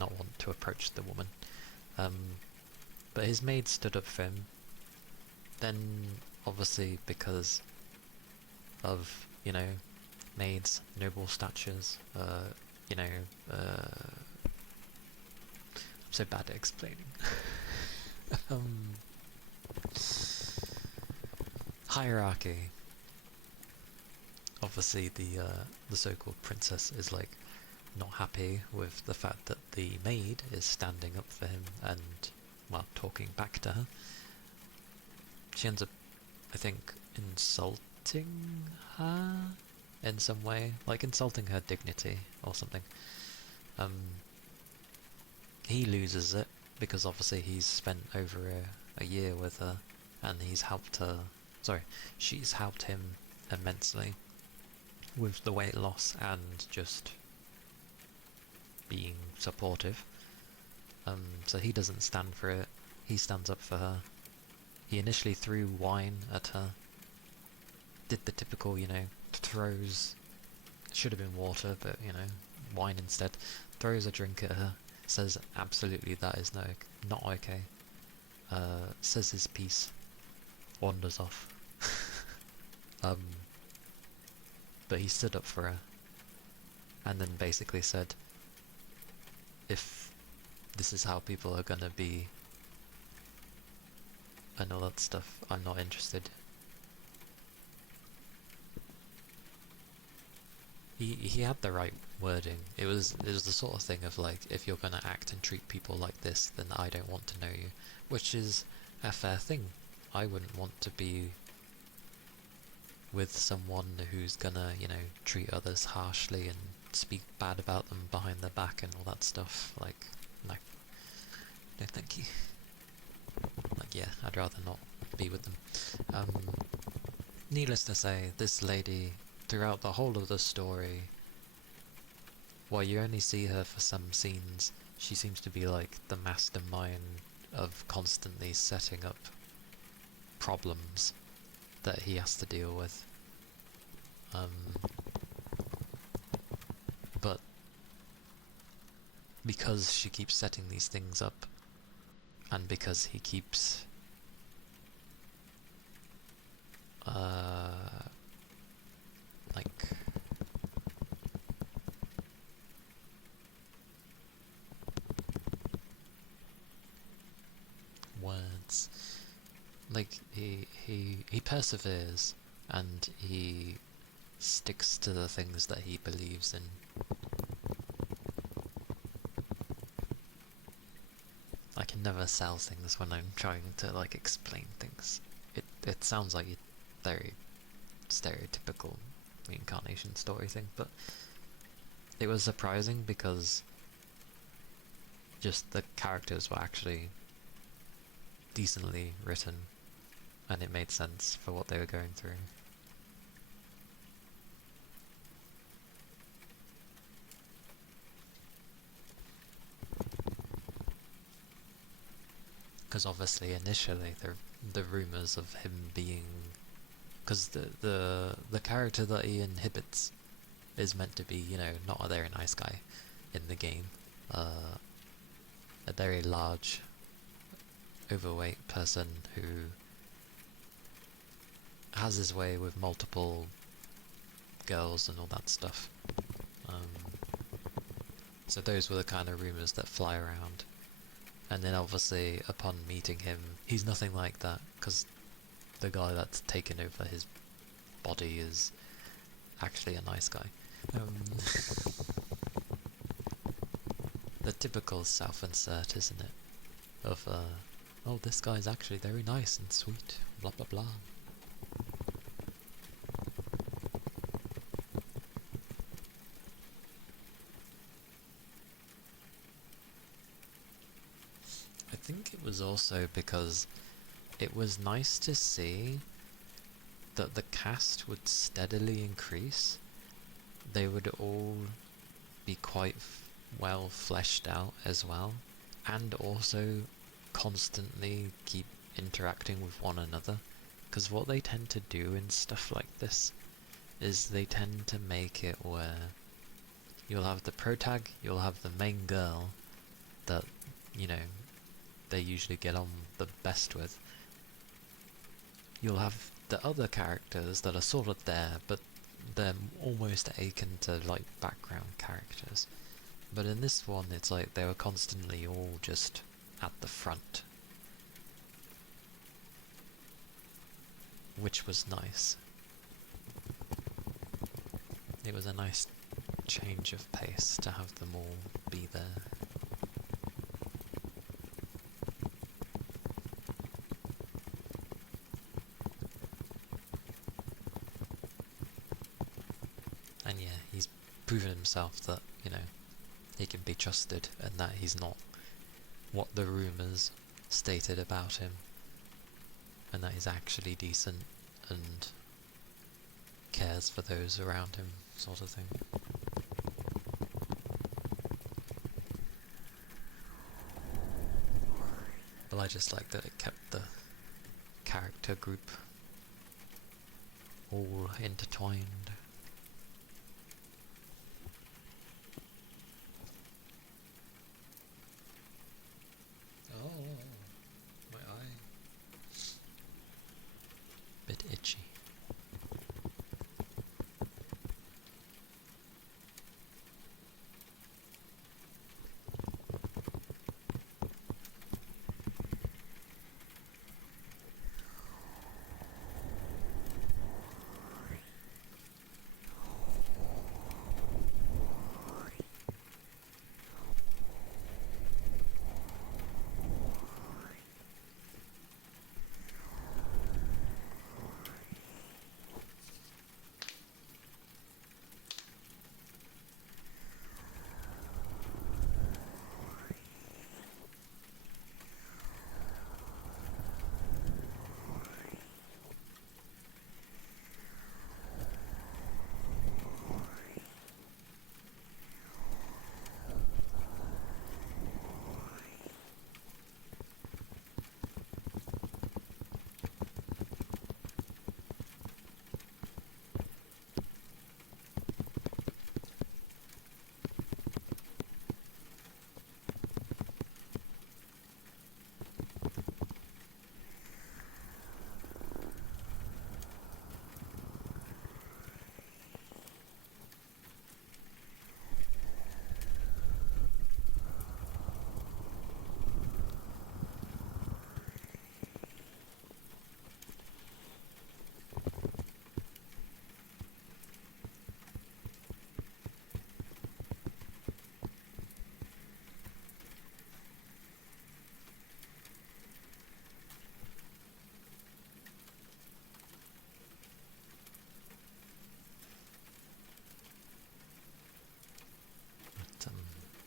not want to approach the woman. But his maid stood up for him. Then, obviously, because of, you know, maids, noble statures, you know, I'm so bad at explaining. Hierarchy. Obviously, the so-called princess is like not happy with the fact that the maid is standing up for him and, well, talking back to her. She ends up, I think, insulting her in some way, like insulting her dignity or something. He loses it because obviously he's spent over a year with her, and he's helped her. Sorry, she's helped him immensely with the weight loss and just being supportive. So he doesn't stand for it. He stands up for her. He initially threw wine at her. Did the typical, throws... Should have been water, but, wine instead. Throws a drink at her. Says absolutely that is not okay. Says his piece. Wanders off. But he stood up for her. And then basically said, if this is how people are gonna be and all that stuff, I'm not interested. He had the right wording. It was the sort of thing of like, if you're gonna act and treat people like this, then I don't want to know you. Which is a fair thing. I wouldn't want to be with someone who's gonna, treat others harshly and speak bad about them behind their back and all that stuff. Like, no. No thank you. Like, yeah, I'd rather not be with them. Needless to say, this lady, throughout the whole of the story, while you only see her for some scenes, she seems to be like the mastermind of constantly setting up problems that he has to deal with. But because she keeps setting these things up, and because he keeps like words, like he perseveres and he sticks to the things that he believes in. I can never sell things when I'm trying to like explain things. It sounds like a very stereotypical reincarnation story thing, but it was surprising because just the characters were actually decently written and it made sense for what they were going through. Because obviously initially the rumours of him being... Because the character that he inhibits is meant to be, not a very nice guy in the game. A very large, overweight person who has his way with multiple girls and all that stuff. So those were the kind of rumours that fly around. And then obviously upon meeting him, he's nothing like that, because the guy that's taken over his body is actually a nice guy. The typical self-insert, isn't it? Of, oh, this guy's actually very nice and sweet, blah blah blah. I think it was also because it was nice to see that the cast would steadily increase. They would all be quite well fleshed out as well, and also constantly keep interacting with one another, because what they tend to do in stuff like this is they tend to make it where you'll have the protag, you'll have the main girl that, they usually get on the best with. You'll have the other characters that are sort of there, but they're almost akin to like background characters. But in this one, it's like they were constantly all just at the front, which was nice. It was a nice change of pace to have them all be there. And yeah, he's proven himself that, he can be trusted and that he's not what the rumours stated about him, and that he's actually decent and cares for those around him, sort of thing. But I just like that it kept the character group all intertwined. Oh, my eye. Bit itchy.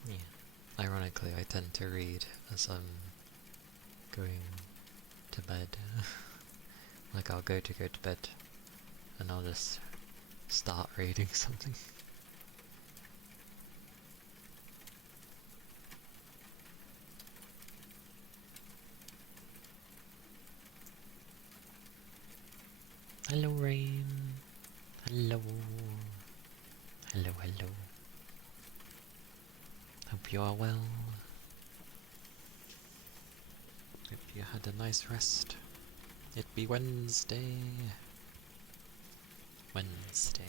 Yeah. Ironically, I tend to read as I'm going to bed. Like, I'll go to bed, and I'll just start reading something. Hello, Rain. Hello. Hello, hello. Hope you are well. Hope you had a nice rest. It be Wednesday. Wednesday.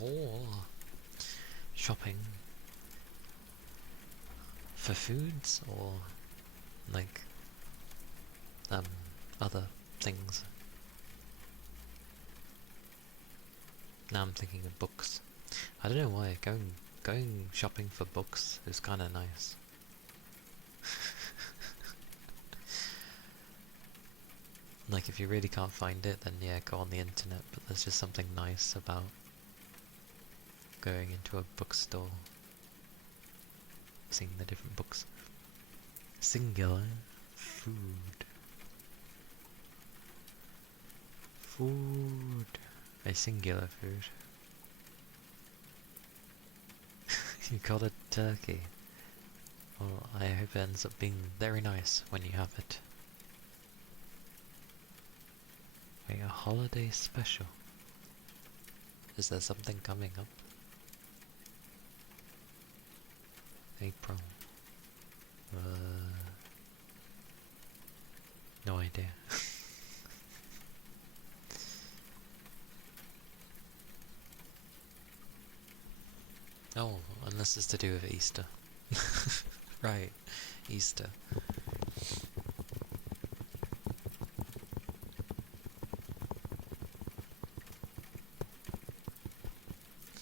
More shopping for foods or like other things. Now I'm thinking of books. I don't know why going shopping for books is kind of nice. Like, if you really can't find it, then yeah, go on the internet, but there's just something nice about going into a bookstore, seeing the different books. Singular. Food. Food. A singular food. You call it turkey. Well, I hope it ends up being very nice when you have it. Wait, a holiday special. Is there something coming up? April. No idea. Oh, unless it's to do with Easter. Right, Easter.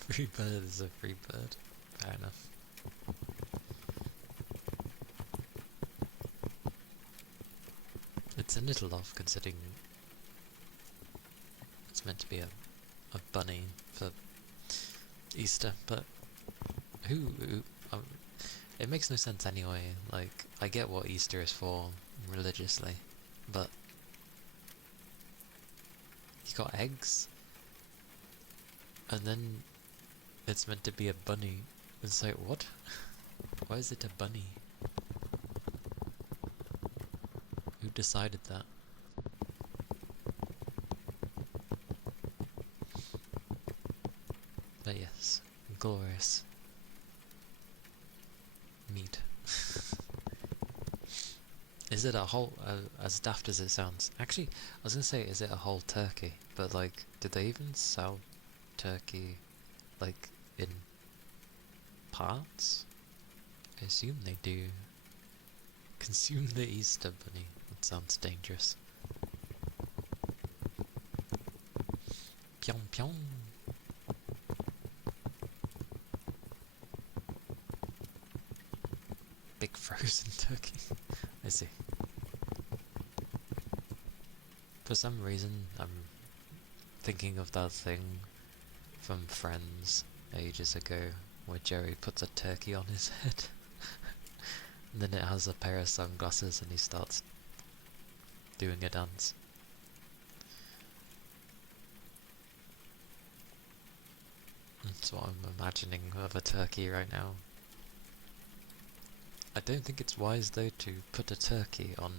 Free bird is a free bird. Fair enough. It's a little off considering it's meant to be a bunny for Easter, but who it makes no sense anyway. Like, I get what Easter is for religiously, but you got eggs, and then it's meant to be a bunny. It's like, what? Why is it a bunny? Who decided that? But yes, glorious meat. Is it a whole, as daft as it sounds? Actually, I was gonna say, is it a whole turkey? But like, did they even sell turkey, like, in parts? I assume they do. Consume the Easter bunny. That sounds dangerous. Pyong pyong. Big frozen turkey. I see. For some reason, I'm thinking of that thing from Friends ages ago, where Jerry puts a turkey on his head. And then it has a pair of sunglasses and he starts doing a dance. That's what I'm imagining of a turkey right now. I don't think it's wise though to put a turkey on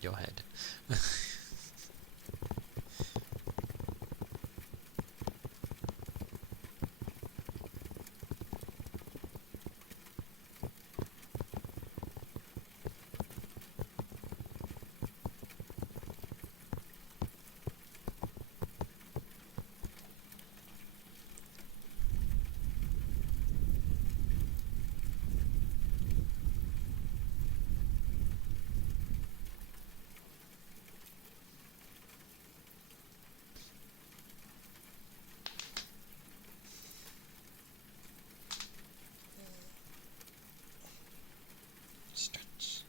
your head. Stretch.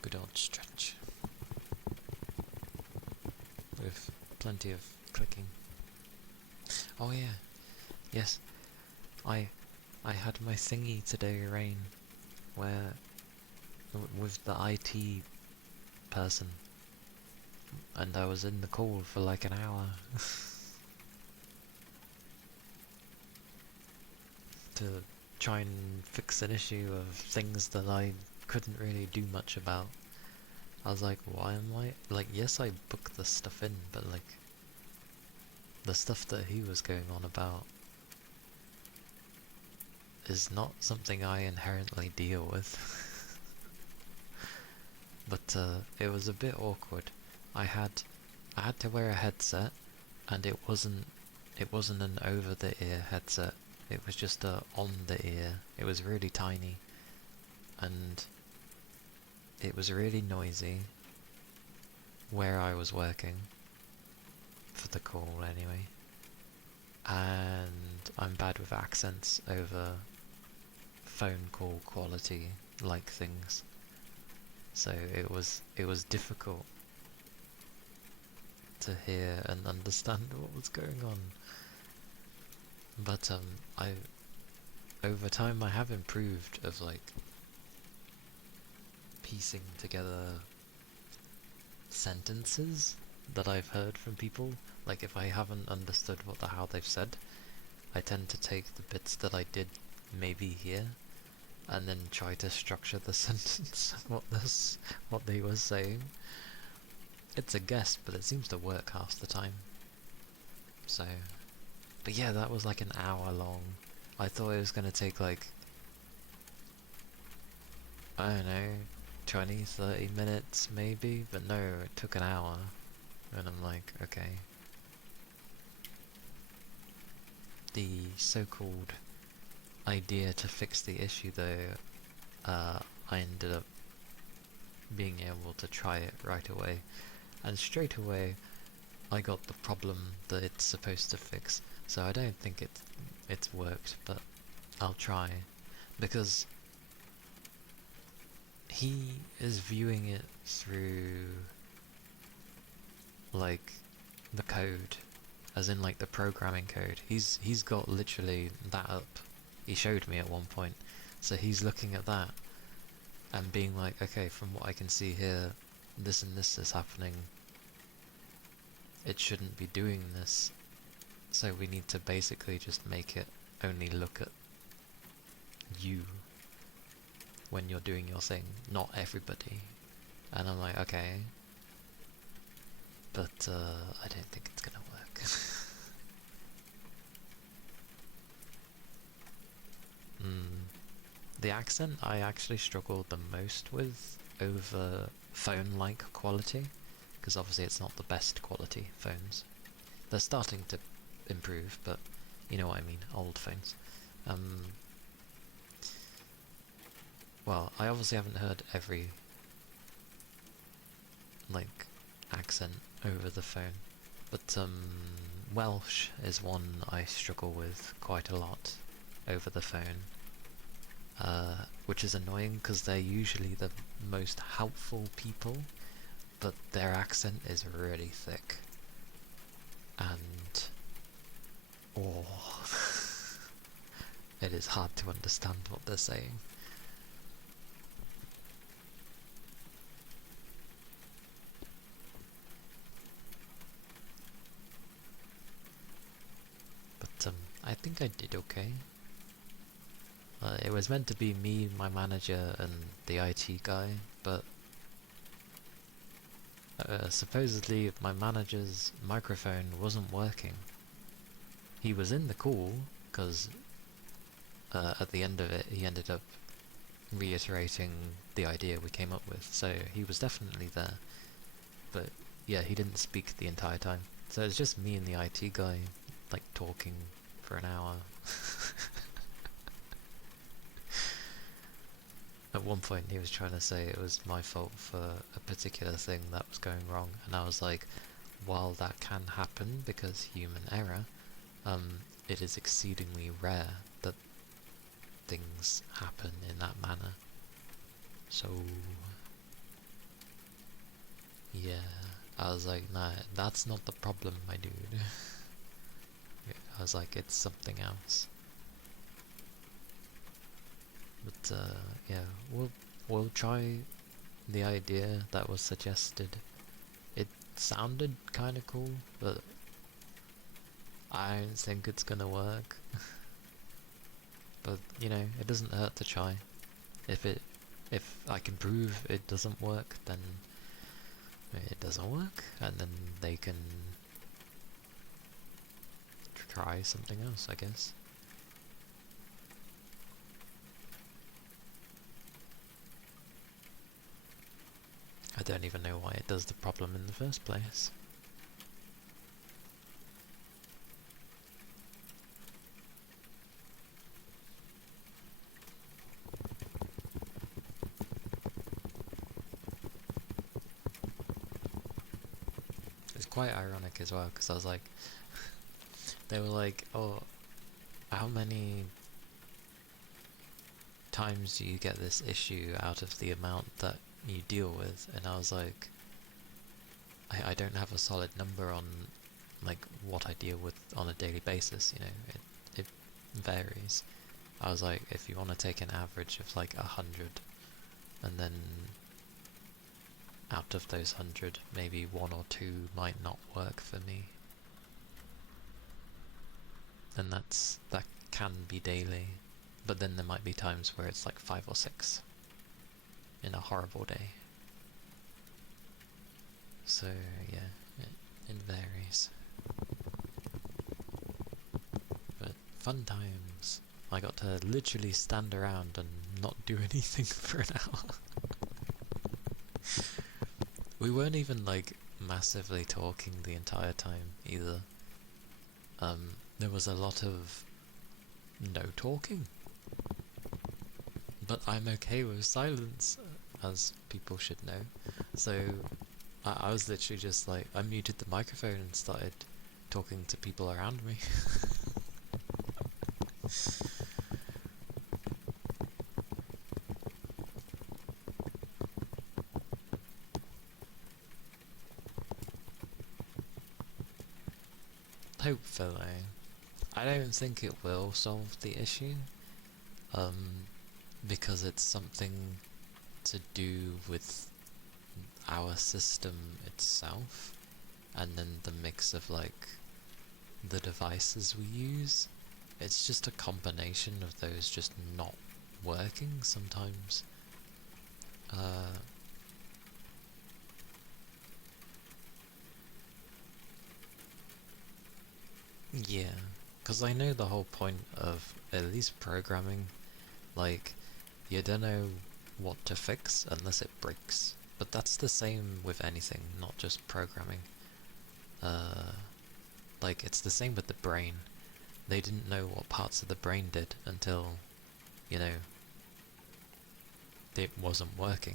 Good old stretch. With plenty of clicking. Oh yeah, yes. I had my thingy today, Rain, where with the IT person, and I was in the call for like an hour to try and fix an issue of things that I couldn't really do much about. I was like, why am I... Like, yes, I booked the stuff in, but like, the stuff that he was going on about is not something I inherently deal with. But it was a bit awkward. I had to wear a headset, and it wasn't an over the ear headset. It was just a on the ear. It was really tiny, and it was really noisy where I was working for the call anyway. And I'm bad with accents over phone call quality like things. So it was difficult to hear and understand what was going on. But over time I have improved of like piecing together sentences that I've heard from people. Like if I haven't understood what the hell they've said, I tend to take the bits that I did maybe hear and then try to structure the sentence what they were saying. It's a guess, but it seems to work half the time. So, but yeah, that was like an hour long. I thought it was gonna take like, I don't know, 20-30 minutes maybe, but no, it took an hour. And I'm like, okay. The so-called idea to fix the issue though, I ended up being able to try it right away. And straight away, I got the problem that it's supposed to fix. So I don't think it's worked, but I'll try. Because he is viewing it through, like, the code. As in, like, the programming code. He's got literally that up. He showed me at one point. So he's looking at that and being like, okay, from what I can see here, this and this is happening. It shouldn't be doing this. So we need to basically just make it only look at you when you're doing your thing, not everybody. And I'm like, okay. But I don't think it's gonna work. The accent I actually struggled the most with over phone-like quality, because obviously it's not the best quality phones. They're starting to improve, but you know what I mean, old phones. Well, I obviously haven't heard every, like, accent over the phone, but Welsh is one I struggle with quite a lot over the phone. Which is annoying because they're usually the most helpful people, but their accent is really thick. And oh, it is hard to understand what they're saying. But I think I did okay. It was meant to be me, my manager, and the IT guy, but supposedly my manager's microphone wasn't working. He was in the call, because at the end of it he ended up reiterating the idea we came up with, so he was definitely there. But yeah, he didn't speak the entire time. So it's just me and the IT guy, like, talking for an hour. At one point he was trying to say it was my fault for a particular thing that was going wrong, and I was like, while that can happen because human error, it is exceedingly rare that things happen in that manner. So yeah, I was like, nah, that's not the problem, my dude. I was like, it's something else. But yeah, we'll try the idea that was suggested. It sounded kind of cool, but I don't think it's gonna work. But you know, it doesn't hurt to try. If I can prove it doesn't work, then it doesn't work, and then they can try something else, I guess. I don't even know why it does the problem in the first place. It's quite ironic as well, because I was like, they were like, oh, how many times do you get this issue out of the amount that you deal with? And I was like, I don't have a solid number on, like, what I deal with on a daily basis, you know, it varies. I was like, if you want to take an average of like 100, and then out of those 100, maybe 1 or 2 might not work for me. And that can be daily, but then there might be times where it's like 5 or 6 in a horrible day. So yeah, it varies. But fun times. I got to literally stand around and not do anything for an hour. We weren't even like massively talking the entire time either. There was a lot of no talking. But I'm okay with silence, as people should know. So I was literally just like, I muted the microphone and started talking to people around me. Hopefully. I don't think it will solve the issue, because it's something to do with our system itself, and then the mix of like the devices we use. It's just a combination of those just not working sometimes. Uh, yeah, because I know the whole point of at least programming, like, you don't know what to fix unless it breaks. But that's the same with anything, not just programming. Uh, like, it's the same with the brain. They didn't know what parts of the brain did until, you know, it wasn't working.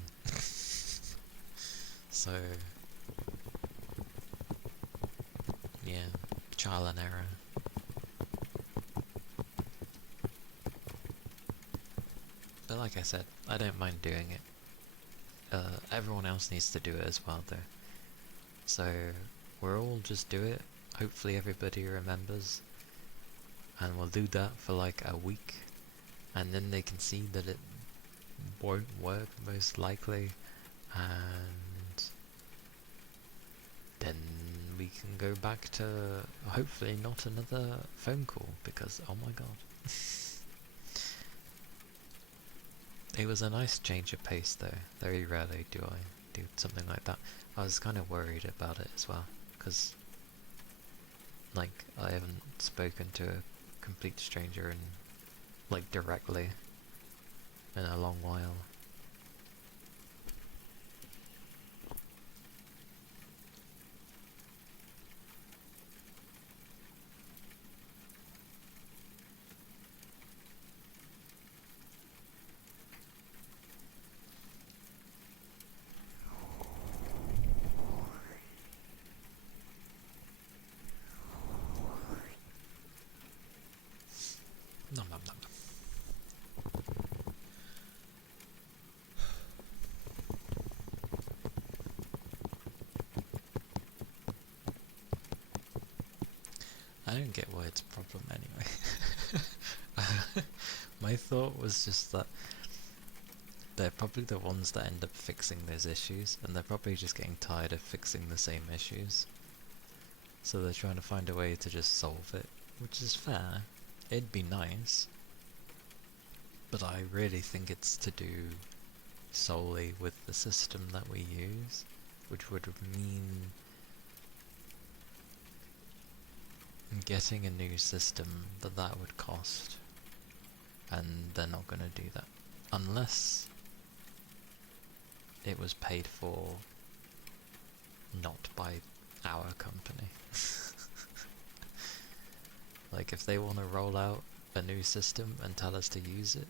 So, yeah, trial and error. But like I said, I don't mind doing it. Everyone else needs to do it as well, though. So, we'll all just do it. Hopefully everybody remembers. And we'll do that for like a week. And then they can see that it won't work, most likely. And then we can go back to hopefully not another phone call, because oh my god. It was a nice change of pace though. Very rarely do I do something like that. I was kind of worried about it as well, because like I haven't spoken to a complete stranger in like directly in a long while. Nom nom nom. I don't get why it's a problem anyway. My thought was just that they're probably the ones that end up fixing those issues, and they're probably just getting tired of fixing the same issues. So they're trying to find a way to just solve it, which is fair. It'd be nice. But I really think it's to do solely with the system that we use, which would mean getting a new system that would cost, and they're not going to do that unless it was paid for not by our company. Like, if they want to roll out a new system and tell us to use it,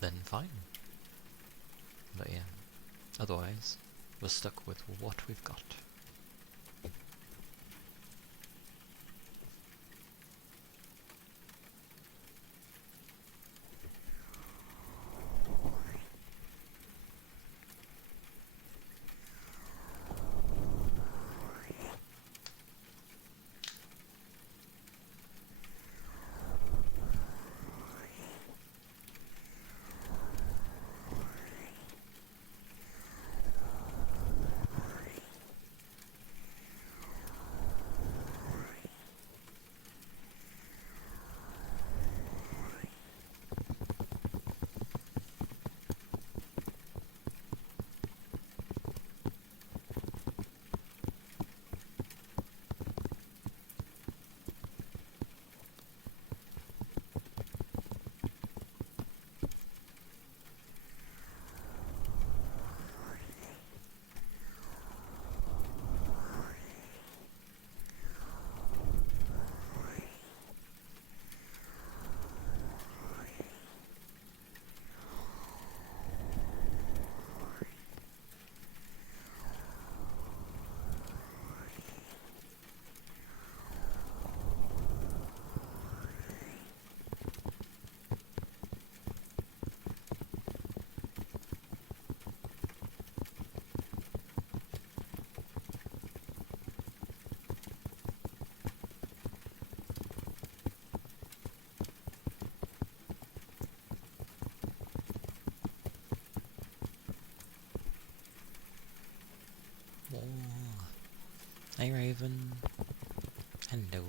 then fine. But yeah, otherwise we're stuck with what we've got. Hey Raven. Hello.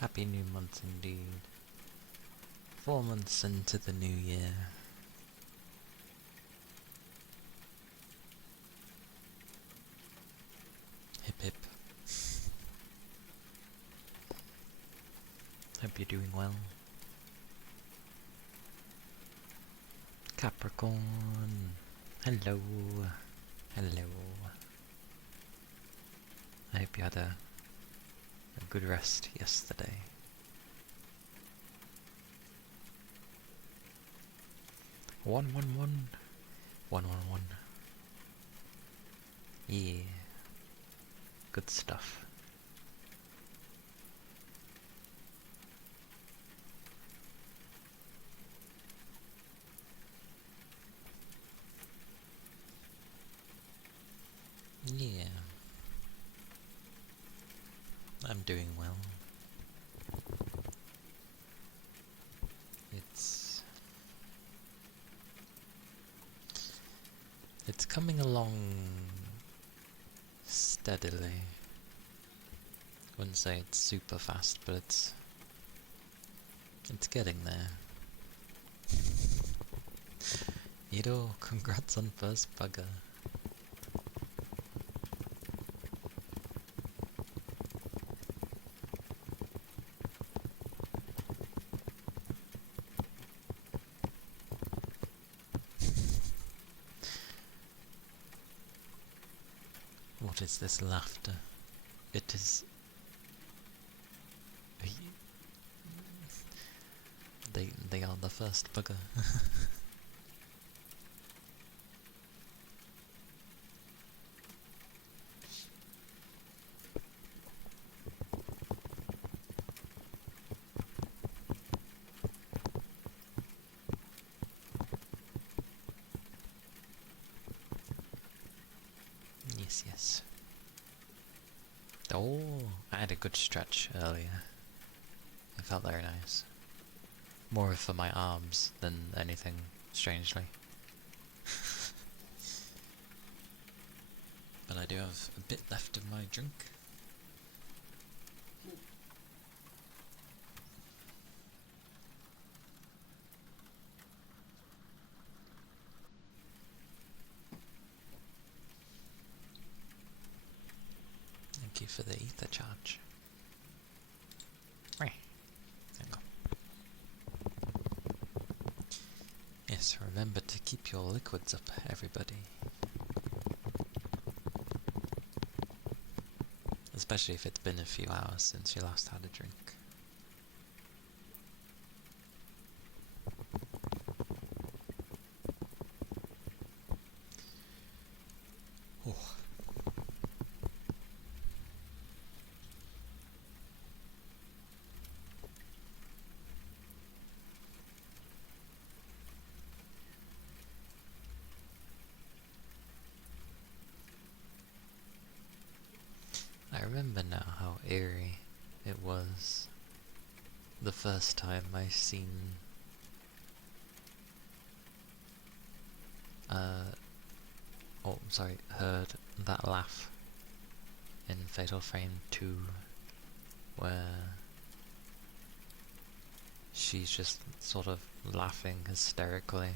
Happy new month indeed. 4 months into the new year. Hip hip. Hope you're doing well. Capricorn. Hello. Hello. I hope you had a good rest yesterday. One. Yeah. Good stuff. Yeah. I'm doing well. It's coming along steadily. Wouldn't say it's super fast, but it's getting there. Ido, congrats on first bugger. What is this laughter? It is... They are the first bugger. Yes. Oh, I had a good stretch earlier. It felt very nice. More for my arms than anything, strangely. But I do have a bit left of my drink. Thank you for the ether charge. There you go. Yes, remember to keep your liquids up, everybody. Especially if it's been a few hours since you last had a drink. Oh. I remember now how eerie it was the first time I seen heard that laugh in Fatal Frame 2 where she's just sort of laughing hysterically.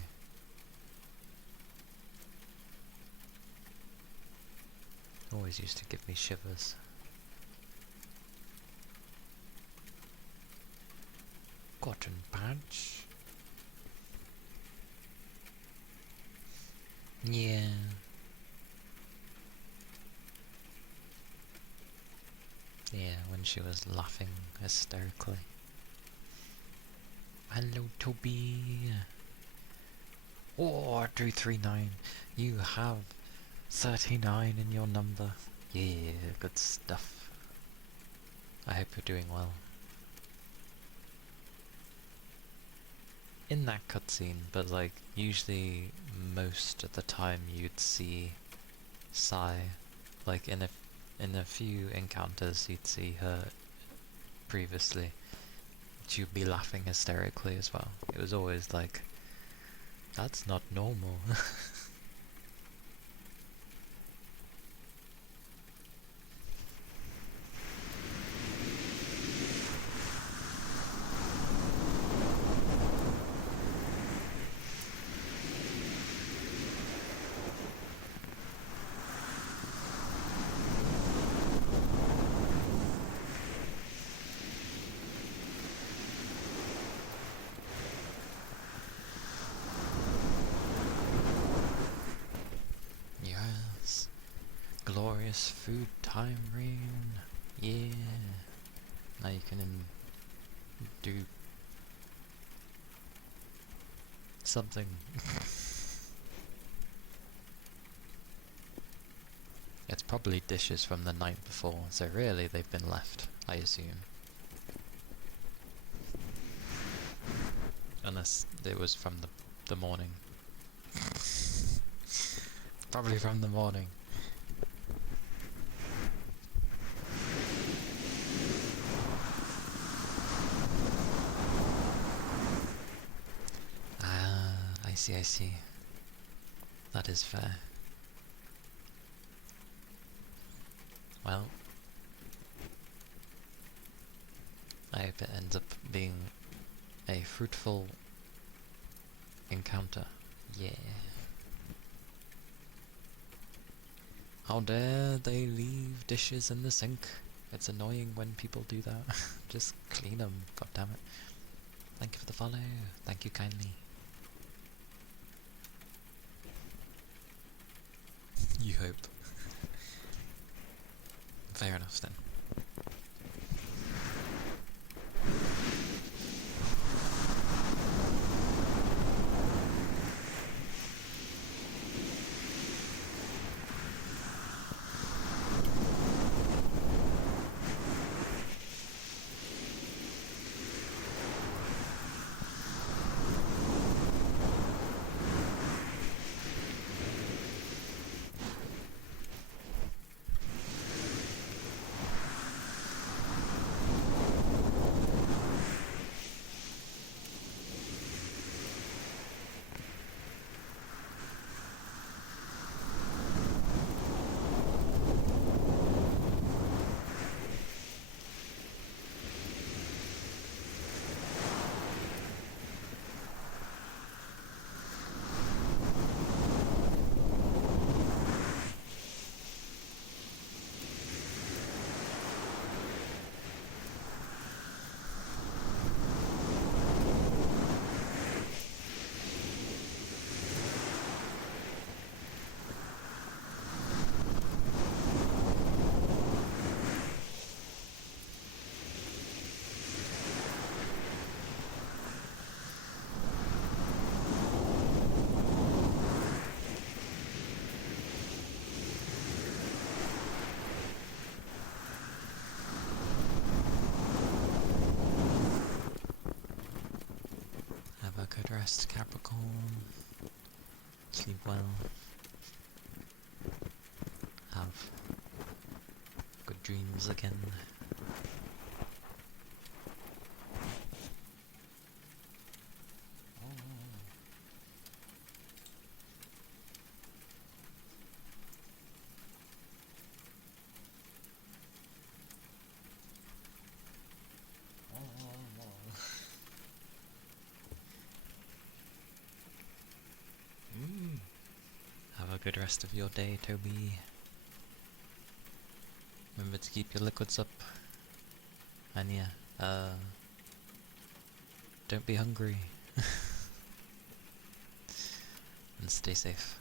Always used to give me shivers. Cotton patch. Yeah. Yeah, when she was laughing hysterically. Hello, Toby. Oh, 239. You have 39 in your number. Yeah, good stuff. I hope you're doing well. In that cutscene, but like, usually most of the time you'd see Sai, like in a few encounters you'd see her previously. She'd be laughing hysterically as well. It was always like, that's not normal. Glorious food time ring. Yeah. Now you can do something. It's probably dishes from the night before, so really they've been left, I assume. Unless it was from the morning. Probably from the morning. Ah, I see, I see. That is fair. Well, I hope it ends up being a fruitful encounter. Yeah. How dare they leave dishes in the sink? It's annoying when people do that. Just clean them, goddammit. Thank you for the follow. Thank you kindly. You hope. Fair enough then. Have a good rest, Capricorn. Sleep well. Have good dreams again. Have a good rest of your day, Toby. Remember to keep your liquids up. And yeah, don't be hungry. And stay safe.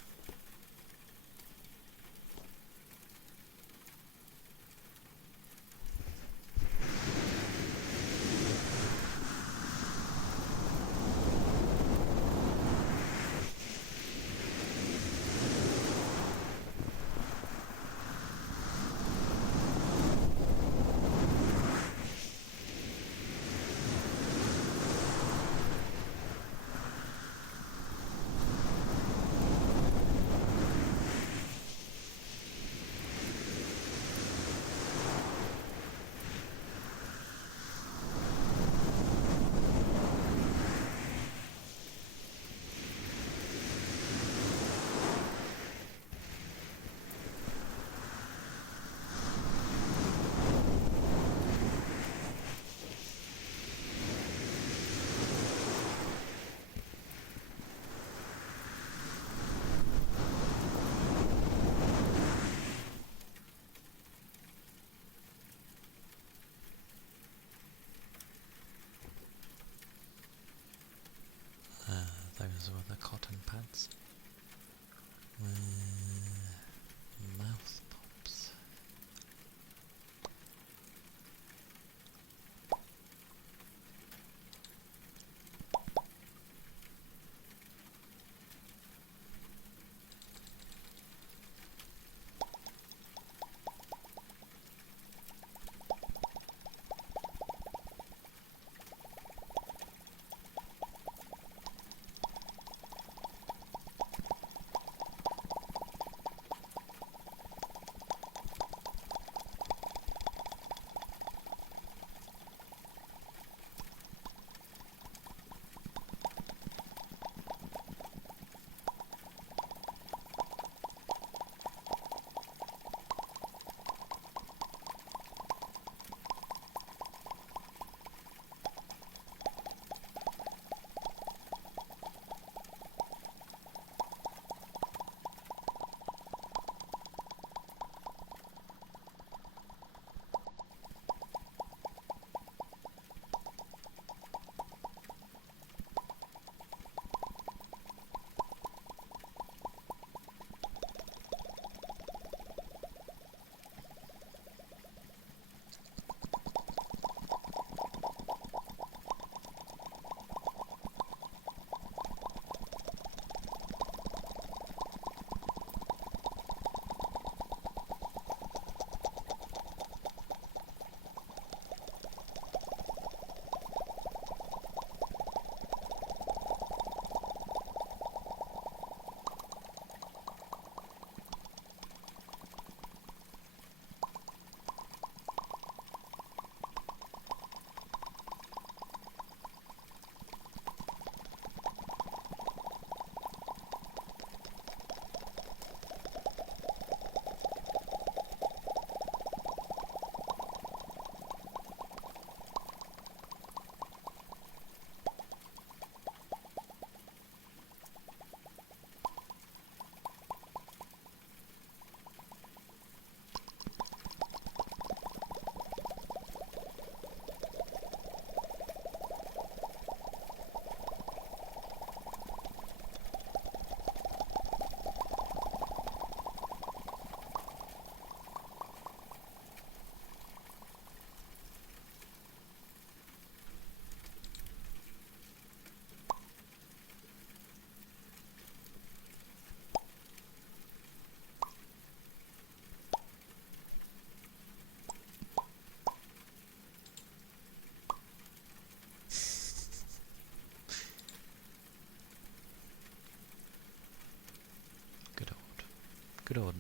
Good old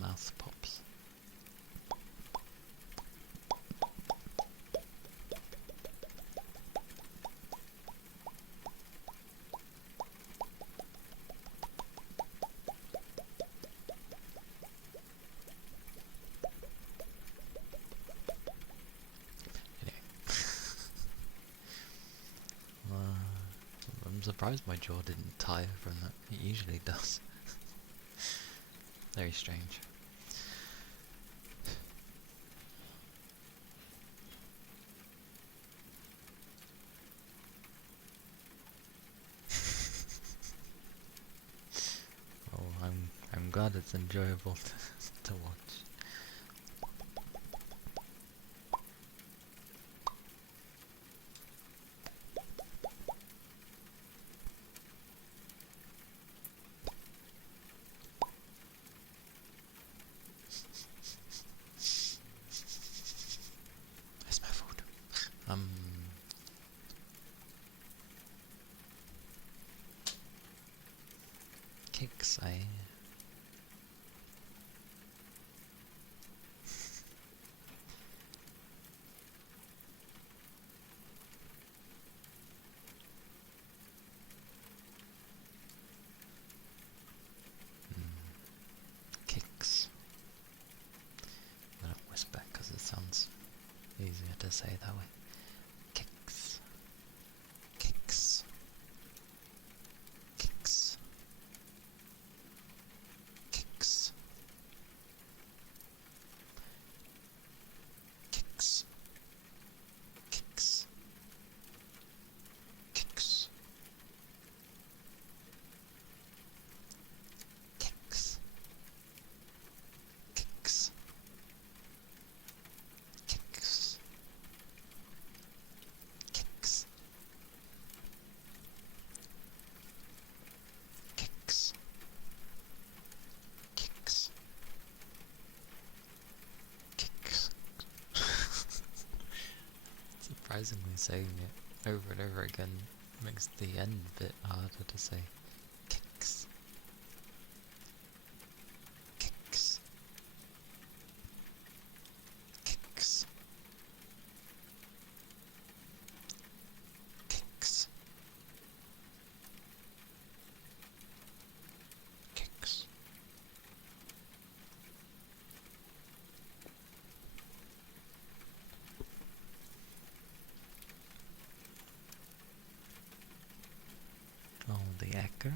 mouth pops. Anyway. I'm surprised my jaw didn't tire from that. It usually does. Very strange. Oh, I'm glad it's enjoyable to watch. Where's my food? Cakes, Kicks. I don't whisper because it sounds easier to say that way. Kicks. Kicks. Kicks. Kicks. Kicks. Kicks. Kicks. Kicks. Kicks. Kicks. Kicks. Kicks. Kicks. Kicks. Surprisingly, saying it over and over again makes the end bit harder to say. Kicks. Kicks. Kicks. Kicks. Kicks. Oh, the echo.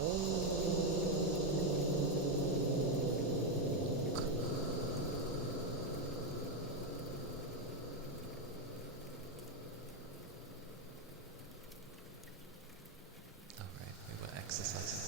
Alright, we were exercising.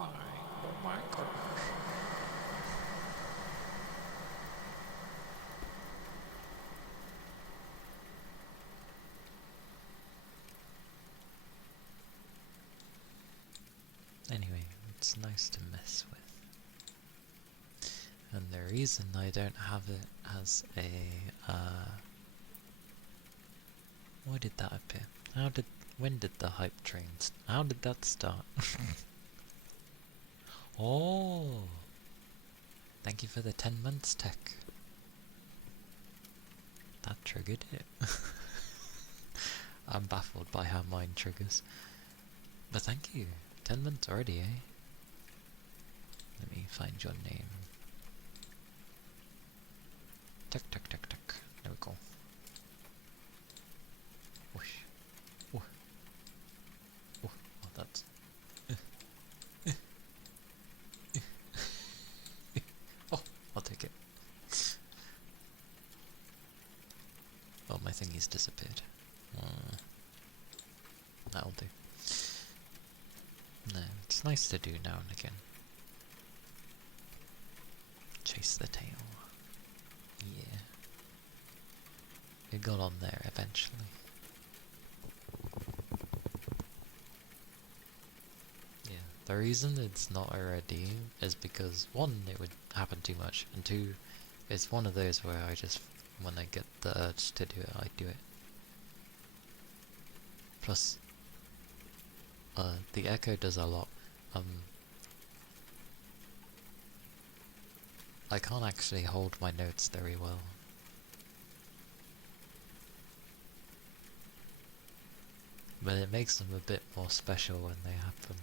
terrifying. Oh my goodness. Anyway, it's nice to mess with. And the reason I don't have it as a, why did that appear? When did the hype train, how did that start? Oh! Thank you for the 10 months tech. That triggered it. I'm baffled by how mine triggers. But thank you. 10 months already, eh? Let me find your name. Tuck, tuck, tuck, tuck. There we go. Whoosh. Whoosh. Whoosh. Oh, that's... Oh, I'll take it. Oh, my thingy's disappeared. That'll do. No, it's nice to do now and again. Chase the tail. Yeah. It got on there eventually. Yeah, the reason it's not already is because, one, it would happen too much, and two, it's one of those where I just, when I get the urge to do it, I do it. Plus, the echo does a lot. I can't actually hold my notes very well. But it makes them a bit more special when they happen.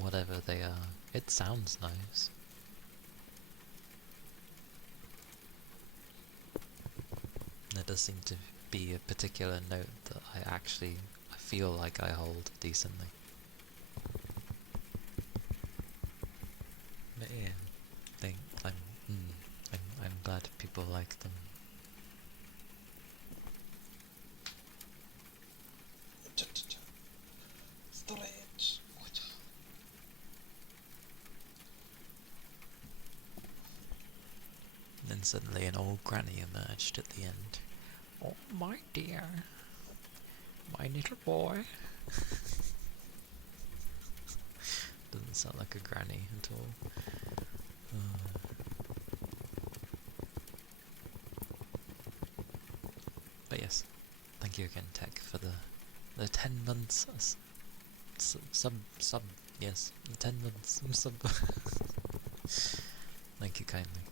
Whatever they are. It sounds nice. There does seem to be a particular note that I feel like I hold decently. But yeah, I'm glad people like them. Storage. Then suddenly an old granny emerged at the end. Oh my dear, my little boy. Doesn't sound like a granny at all. But yes, thank you again, Tech, for the 10 months sub, yes, the 10 months sub. Thank you kindly.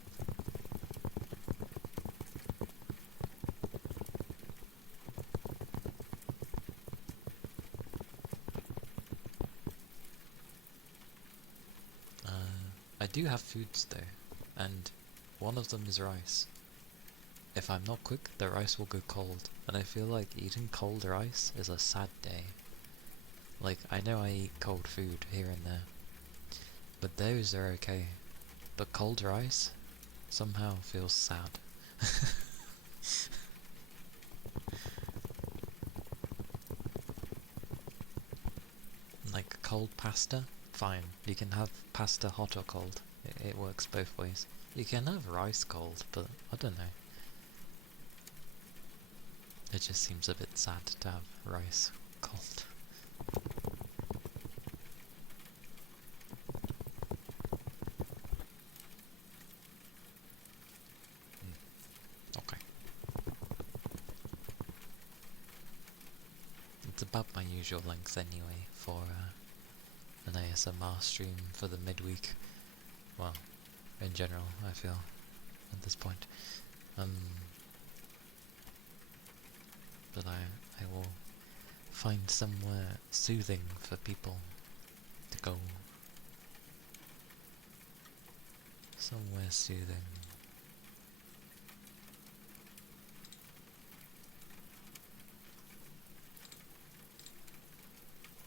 I do have foods though, and one of them is rice. If I'm not quick, the rice will go cold, and I feel like eating cold rice is a sad day. Like, I know I eat cold food here and there, but those are okay. But cold rice somehow feels sad. Like cold pasta, fine. You can have pasta hot or cold. It works both ways. You can have rice cold, but I don't know. It just seems a bit sad to have rice cold. Okay. It's about my usual length anyway for an ASMR stream for the midweek. Well, in general, I feel, at this point. But I will find somewhere soothing for people to go. Somewhere soothing.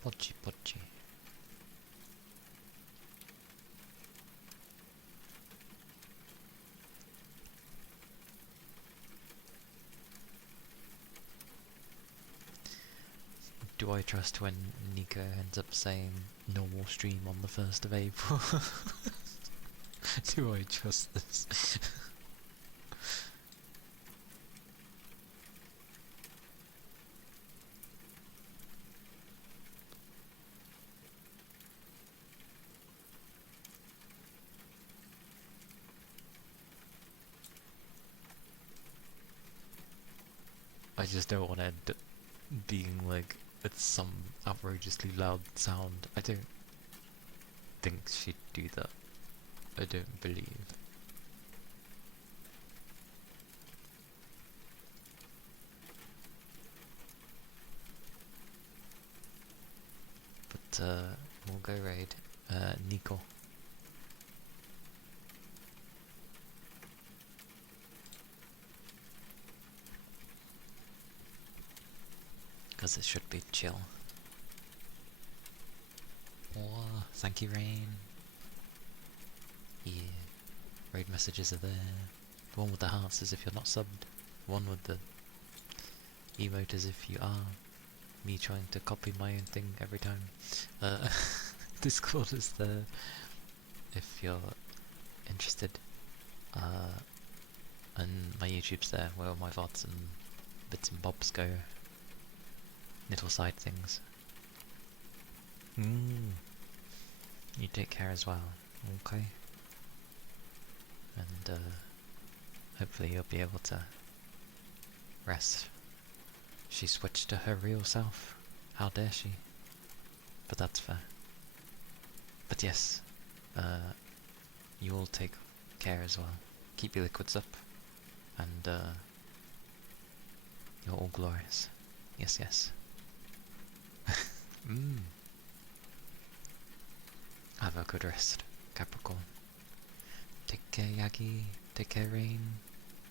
Pochi pochi. Do I trust when Nico ends up saying normal stream on the 1st of April. Do I trust this? I just don't want to end up being like it's some outrageously loud sound. I don't think she'd do that. I don't believe. But we'll go raid Nico. Because it should be chill. Oh, thank you, Rain. Yeah, raid messages are there. The one with the hearts is if you're not subbed. The one with the emote is if you are. Me trying to copy my own thing every time. Discord is there if you're interested. And my YouTube's there where all my VODs and bits and bobs go. Little side things. You take care as well, okay? And hopefully you'll be able to rest. She switched to her real self. How dare she? But that's fair. But yes, you all take care as well. Keep your liquids up, and you're all glorious. Yes, yes. Have a good rest, Capricorn. Take care, Yagi. Take care, Rain.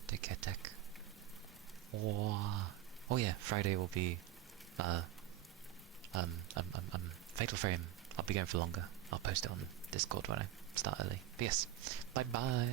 Take care, Tech. Oh yeah, Friday will be Fatal Frame. I'll be going for longer. I'll post it on Discord when I start early. But yes, bye bye.